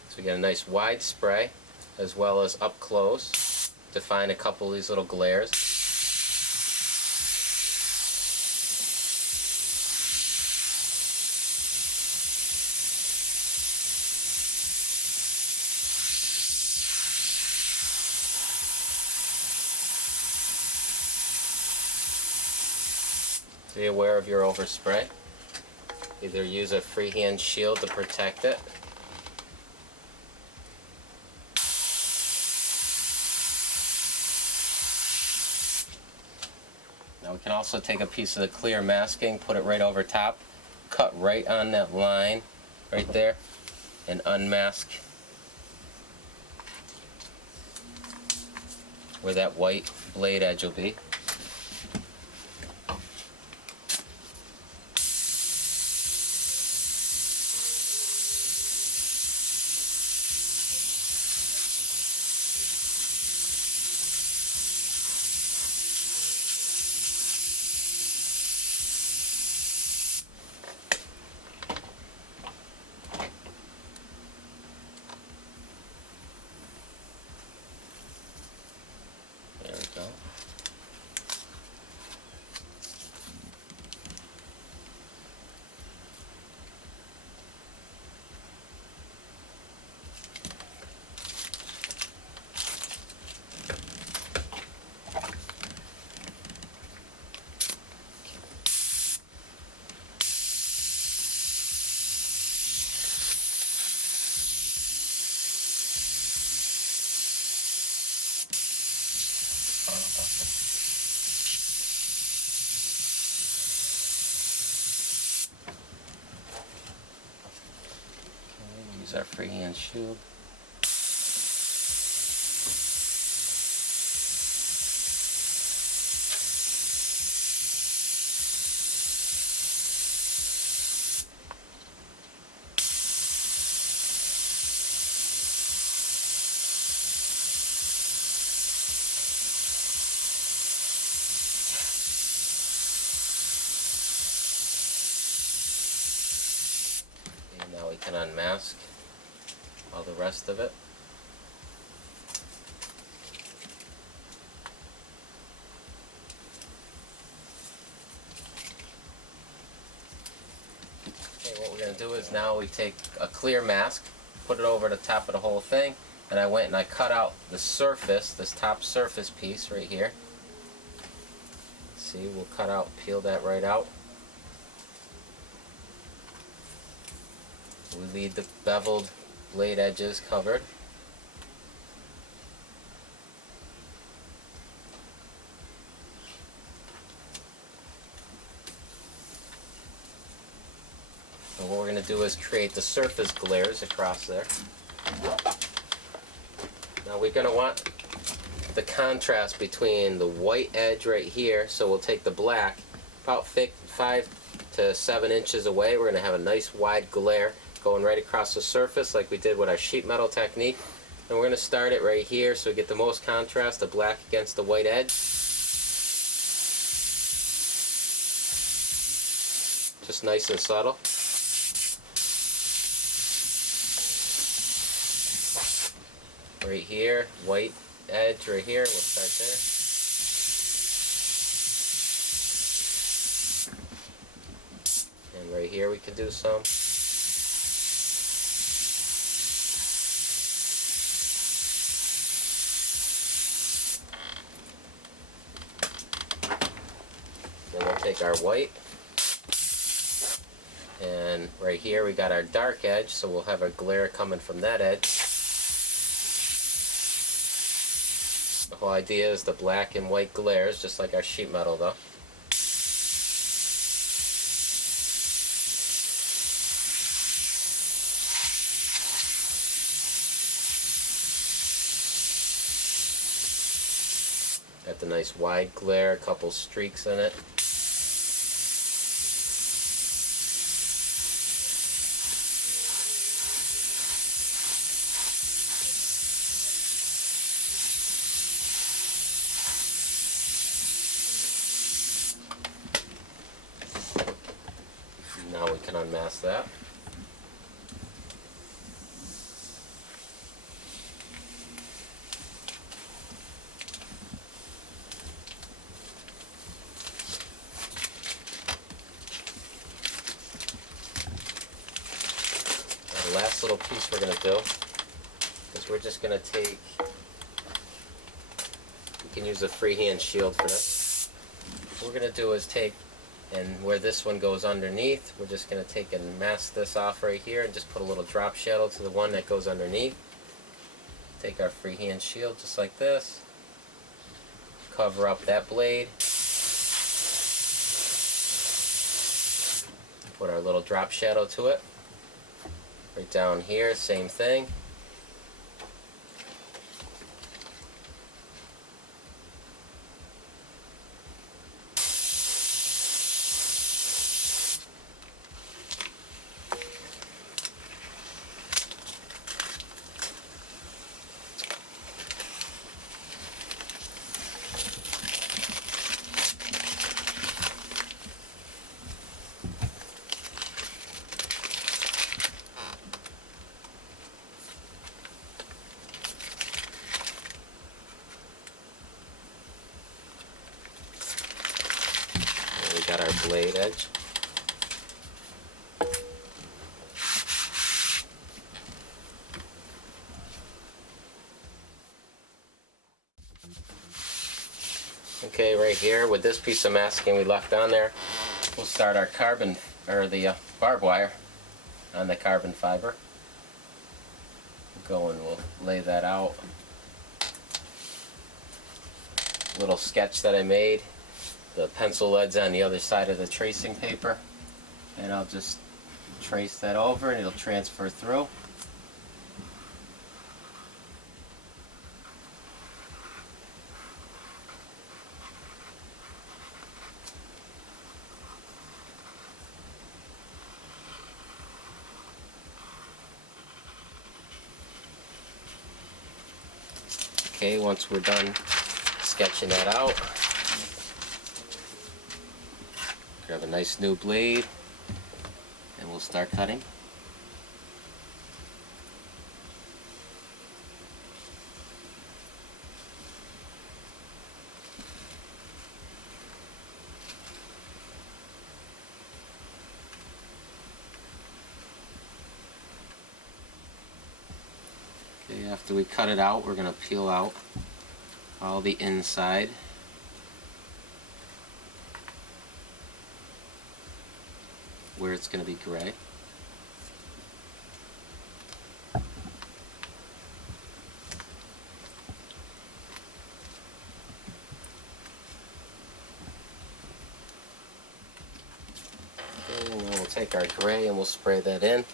So we get a nice wide spray as well as up close to find a couple of these little glares. Be aware of your overspray. Either use a freehand shield to protect it, now we can also take a piece of the clear masking, put it right over top, cut right on that line right there, and unmask where that white blade edge will be. There we go. Use our freehand shield. And now we can unmask all the rest of it. Okay, what we're going to do is now we take a clear mask, put it over the top of the whole thing, and I went and I cut out the surface, this top surface piece right here. See, we'll cut out, peel that right out. We leave the beveled blade edges covered. And what we're going to do is create the surface glares across there. Now we're going to want the contrast between the white edge right here, so we'll take the black about 5 to 7 inches away. We're going to have a nice wide glare going right across the surface like we did with our sheet metal technique. And we're going to start it right here so we get the most contrast, the black against the white edge. Just nice and subtle. Right here, white edge right here, we'll start there. And right here we could do some. Then we'll take our white, and right here we got our dark edge, so we'll have a glare coming from that edge. The whole idea is the black and white glares, just like our sheet metal though. Got the nice wide glare, a couple streaks in it. Now we can unmask that. The last little piece we're going to do is we're just going to take, you can use a freehand shield for this. What we're going to do is take, and where this one goes underneath, we're just going to take and mask this off right here and just put a little drop shadow to the one that goes underneath. Take our freehand shield just like this, cover up that blade, put our little drop shadow to it. Right down here, same thing. Got our blade edge. Okay, right here with this piece of masking we left on there, we'll start our carbon, or the barbed wire on the carbon fiber. We'll go and we'll lay that out. Little sketch that I made. The pencil lead's on the other side of the tracing paper, and I'll just trace that over and it'll transfer through. Okay, once we're done sketching that out, grab a nice new blade and we'll start cutting. Okay, after we cut it out, we're going to peel out all the inside. Where it's going to be gray. Okay, and then we'll take our gray and we'll spray that in.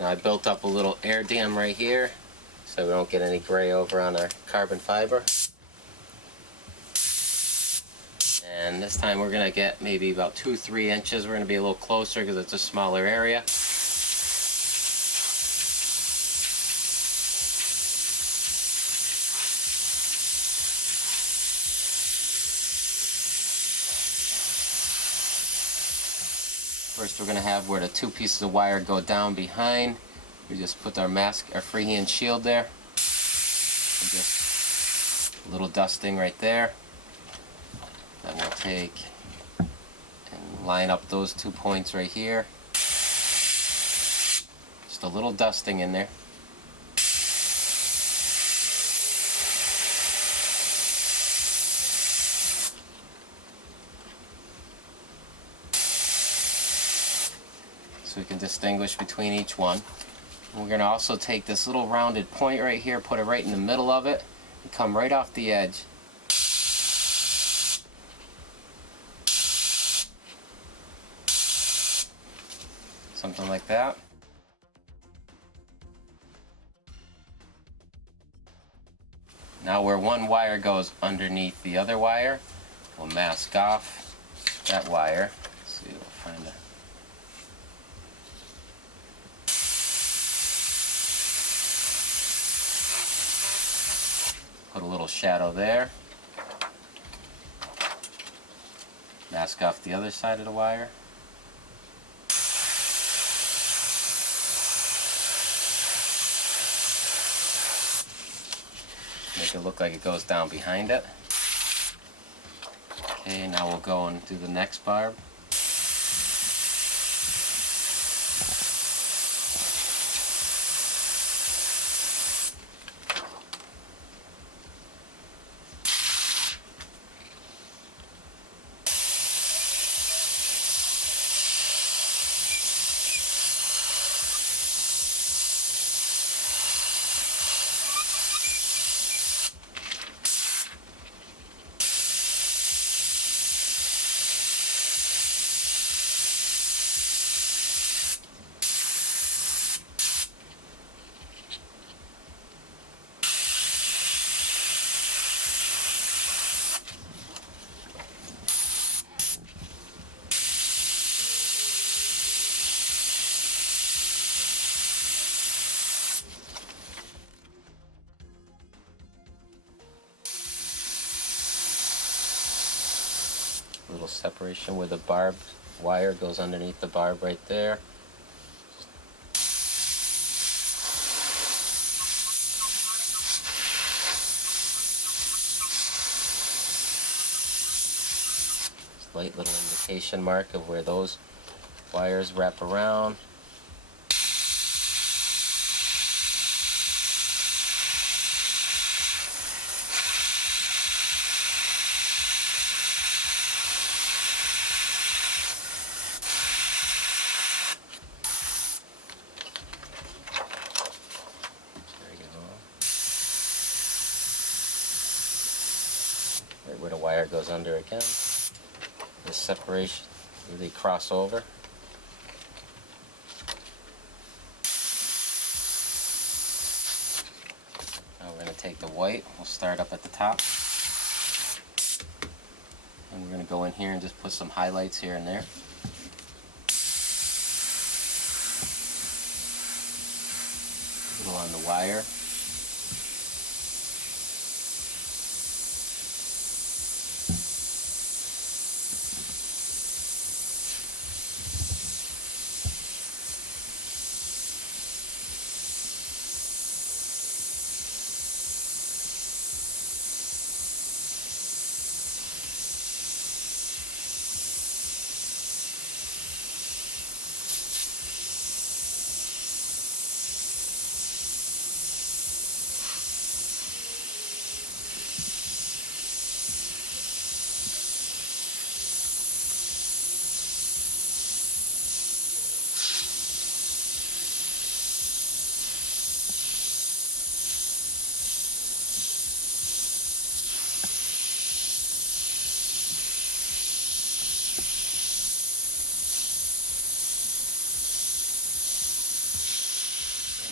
Now I built up a little air dam right here so we don't get any gray over on our carbon fiber. And this time we're going to get maybe about 2-3 inches. We're going to be a little closer because it's a smaller area. First we're going to have where the two pieces of wire go down behind. We just put our freehand shield there. And just a little dusting right there. Then we'll take and line up those 2 points right here. Just a little dusting in there. So we can distinguish between each one. We're going to also take this little rounded point right here, put it right in the middle of it, and come right off the edge. Something like that. Now where one wire goes underneath the other wire, we'll mask off that wire. Let's see, we'll find a put a little shadow there. Mask off the other side of the wire. Make it look like it goes down behind it. Okay, now we'll go and do the next barb. A little separation where the barb wire goes underneath the barb right there. Slight little indication mark of where those wires wrap around. Right where the wire goes under again. This separation, really cross over. Now we're going to take the white, we'll start up at the top. And we're going to go in here and just put some highlights here and there. A little on the wire.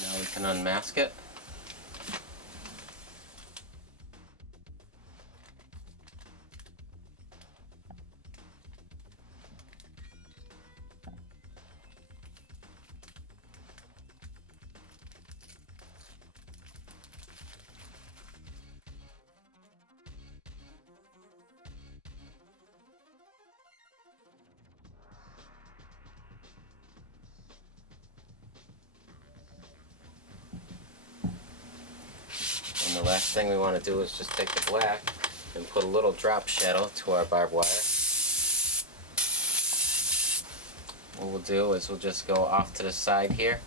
Now we can unmask it. And the last thing we want to do is just take the black and put a little drop shadow to our barbed wire. What we'll do is we'll just go off to the side here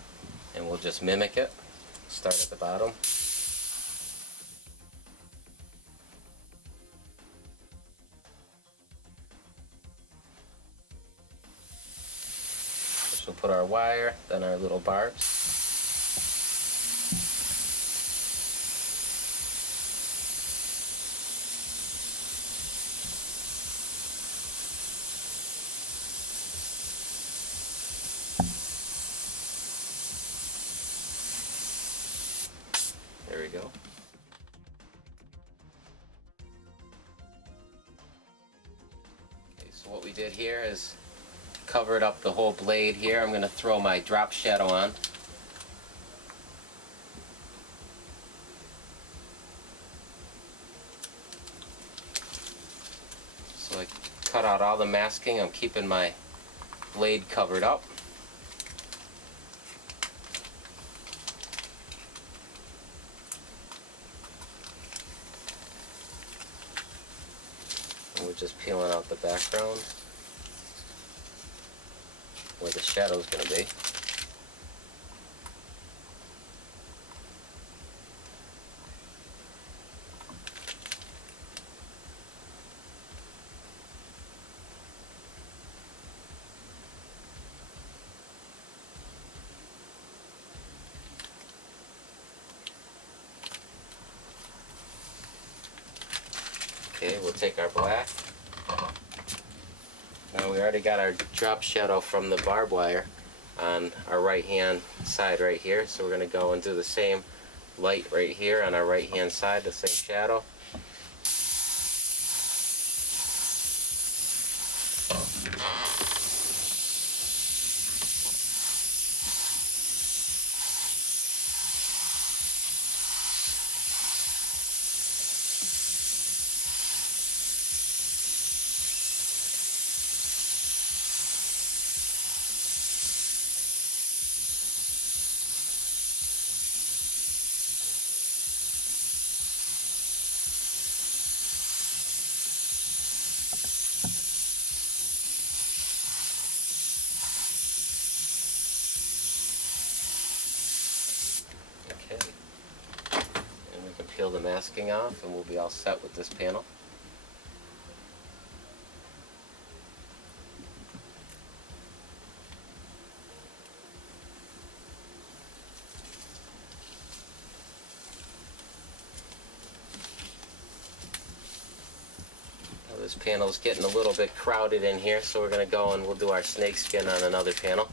and we'll just mimic it. Start at the bottom. First we'll put our wire, then our little barbs. There we go. we did here is covered up the whole blade here. I'm going to throw my drop shadow on. So I cut out all the masking. I'm keeping my blade covered up. And we're just peeling out the background where the shadow's going to be. Okay, we'll take our black. Now we already got our drop shadow from the barbed wire on our right hand side right here, so we're going to go and do the same light right here on our right hand side, the same shadow. Okay, and we can peel the masking off and we'll be all set with this panel. Now this panel is getting a little bit crowded in here, so we're going to go and we'll do our snake skin on another panel.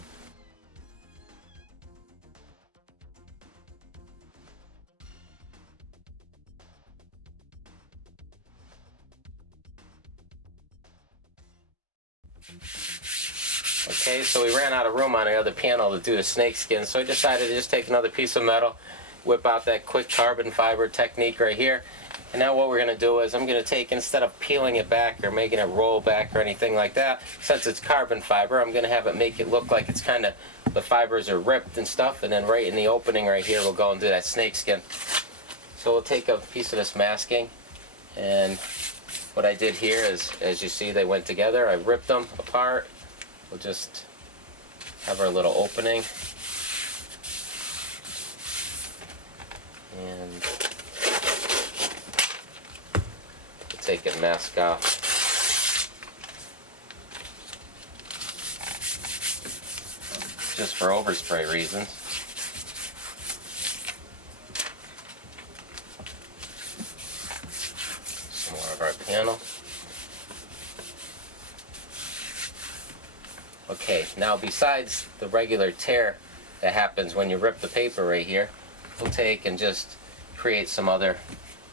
Okay, so we ran out of room on the other panel to do the snake skin, so I decided to just take another piece of metal, whip out that quick carbon fiber technique right here. And now what we're going to do is I'm going to take, instead of peeling it back or making it roll back or anything like that, since it's carbon fiber, I'm going to have it make it look like it's kind of, the fibers are ripped and stuff, and then right in the opening right here we'll go and do that snake skin. So we'll take a piece of this masking, and what I did here is, as you see, they went together. I ripped them apart. We'll just have our little opening, and we'll take and mask off. Just for overspray reasons. Some more of our panel. Okay, now besides the regular tear that happens when you rip the paper right here, we'll take and just create some other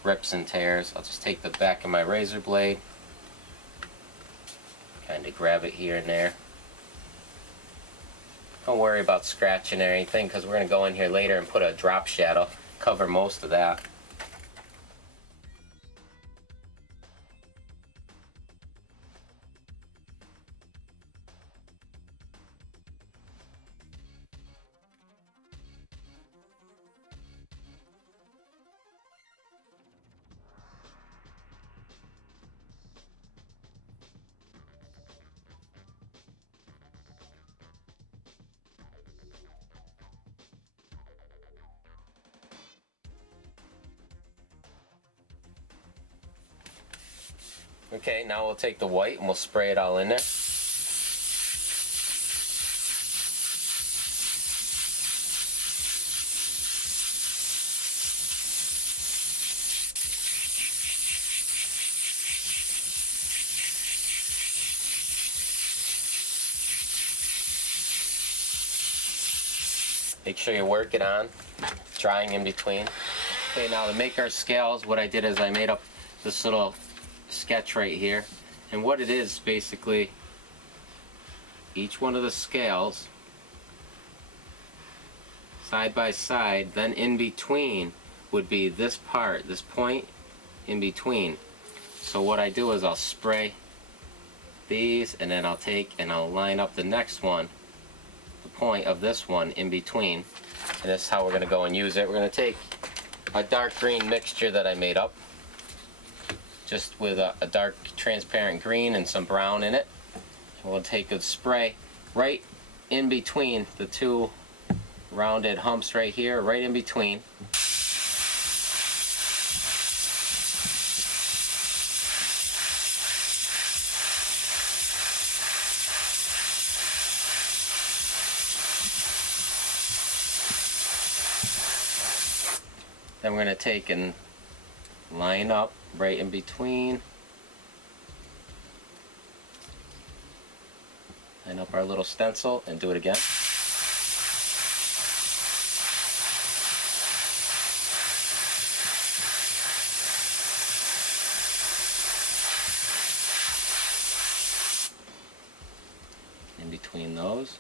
rips and tears. I'll just take the back of my razor blade, kind of grab it here and there. Don't worry about scratching or anything, because we're going to go in here later and put a drop shadow, cover most of that. Okay, now we'll take the white and we'll spray it all in there. Make sure you work it on, drying in between. Okay, now to make our scales, what I did is I made up this little sketch right here, and what it is basically each one of the scales side by side, then in between would be this part, this point in between. So what I do is I'll spray these, and then I'll take and I'll line up the next one, the point of this one in between, and this is how we're going to go and use it. We're going to take a dark green mixture that I made up, just with a dark transparent green and some brown in it. And we'll take a spray right in between the two rounded humps right here, right in between. Then we're going to take and line up right in between. Line up our little stencil and do it again. In between those.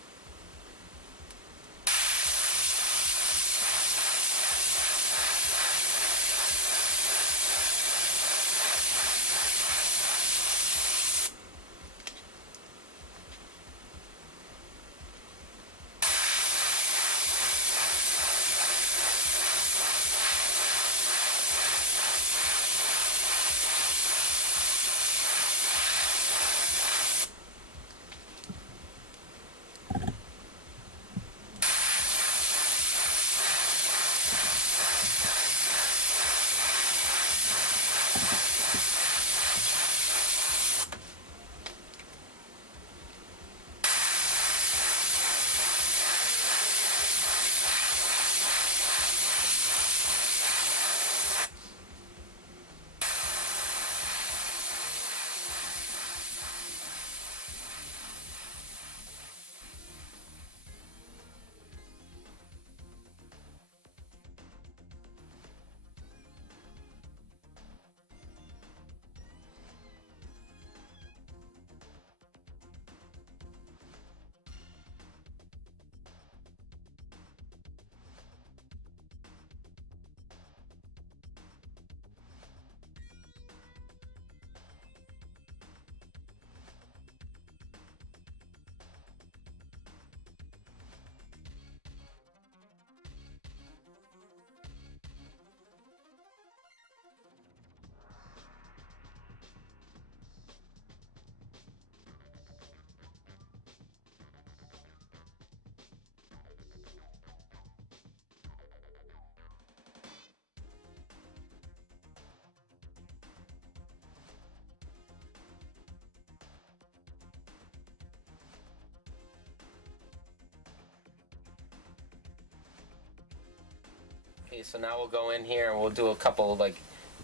Okay, so now we'll go in here and we'll do a couple like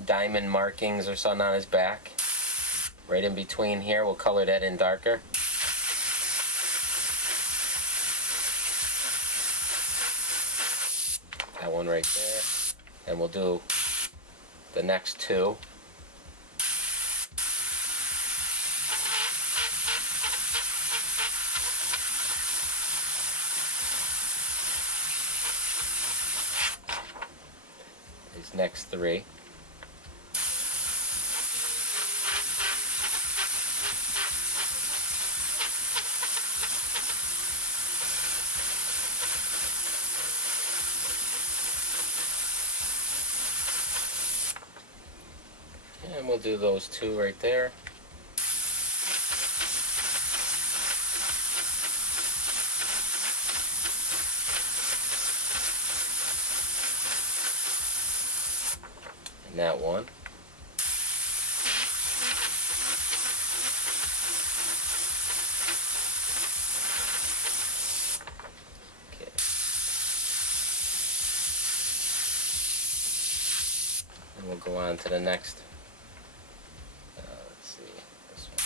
diamond markings or something on his back. Right in between here, we'll color that in darker. That one right there. And we'll do the next two. These next three. And we'll do those two right there. And that one. Okay. And we'll go on to the next. Let's see, this one.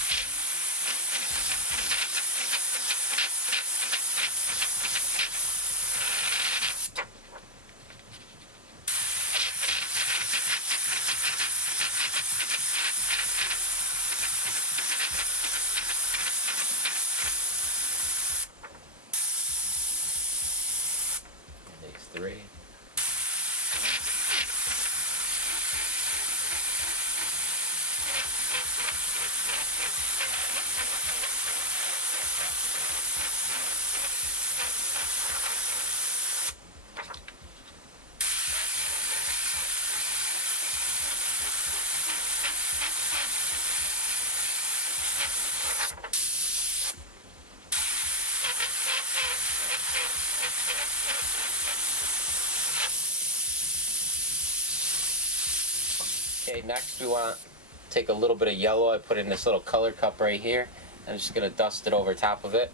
3. Okay, next we want to take a little bit of yellow. I put in this little color cup right here. I'm just going to dust it over top of it.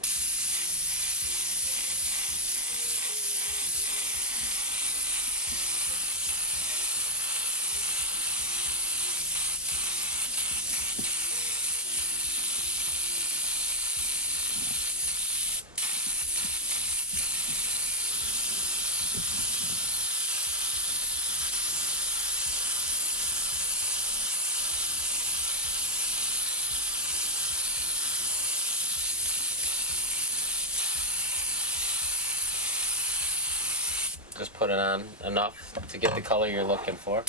Just put it on enough to get the color you're looking for.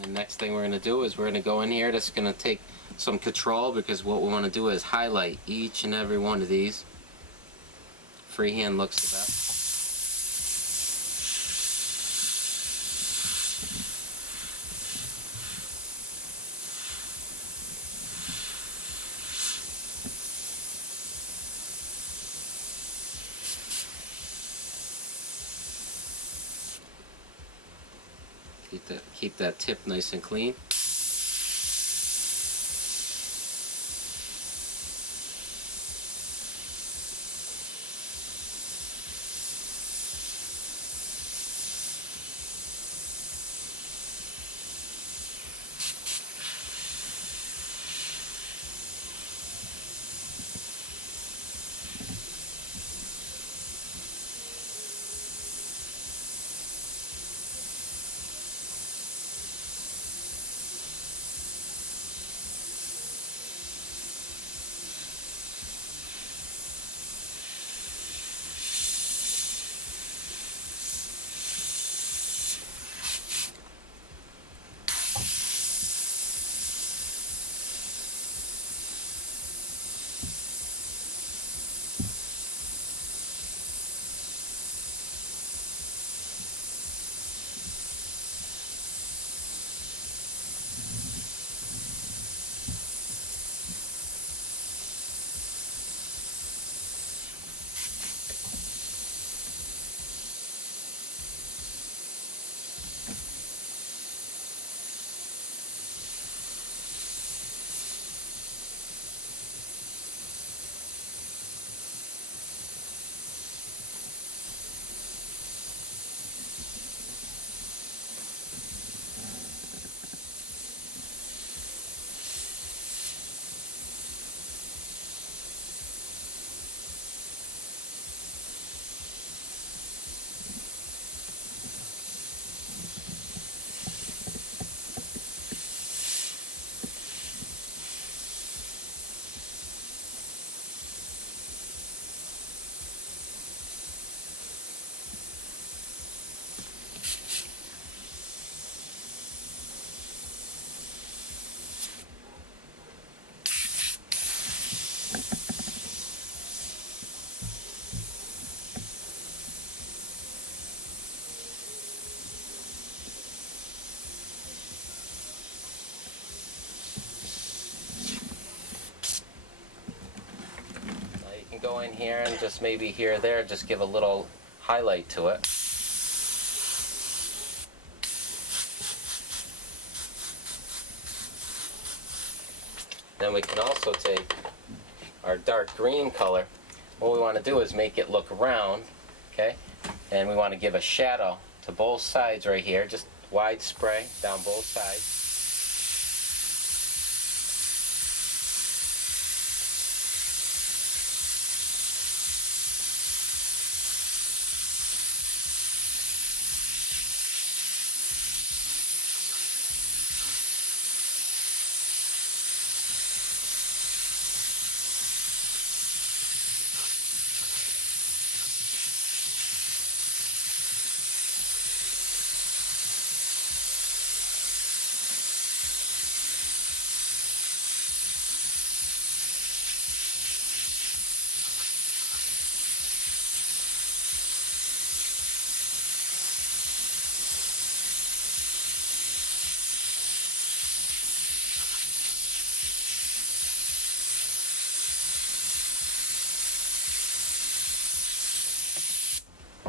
The next thing we're going to do is we're going to go in here. That's going to take some control, because what we want to do is highlight each and every one of these. Freehand looks the best. Keep that tip nice and clean. Go in here and just maybe here or there, just give a little highlight to it. Then we can also take our dark green color. What we want to do is make it look round, okay? And we want to give a shadow to both sides right here, just wide spray down both sides.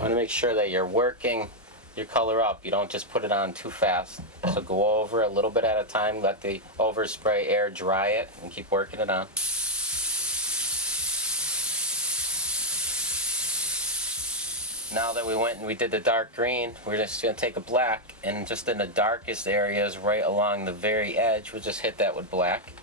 want to make sure that you're working your color up. You don't just put it on too fast. So go over a little bit at a time, let the overspray air dry it, and keep working it on. Now that we went and we did the dark green, we're just going to take a black, and just in the darkest areas right along the very edge, we'll just hit that with black.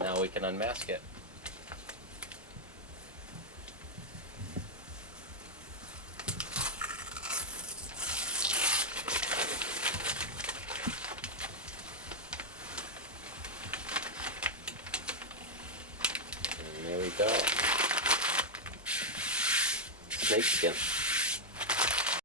Now we can unmask it. And there we go. Snake skin.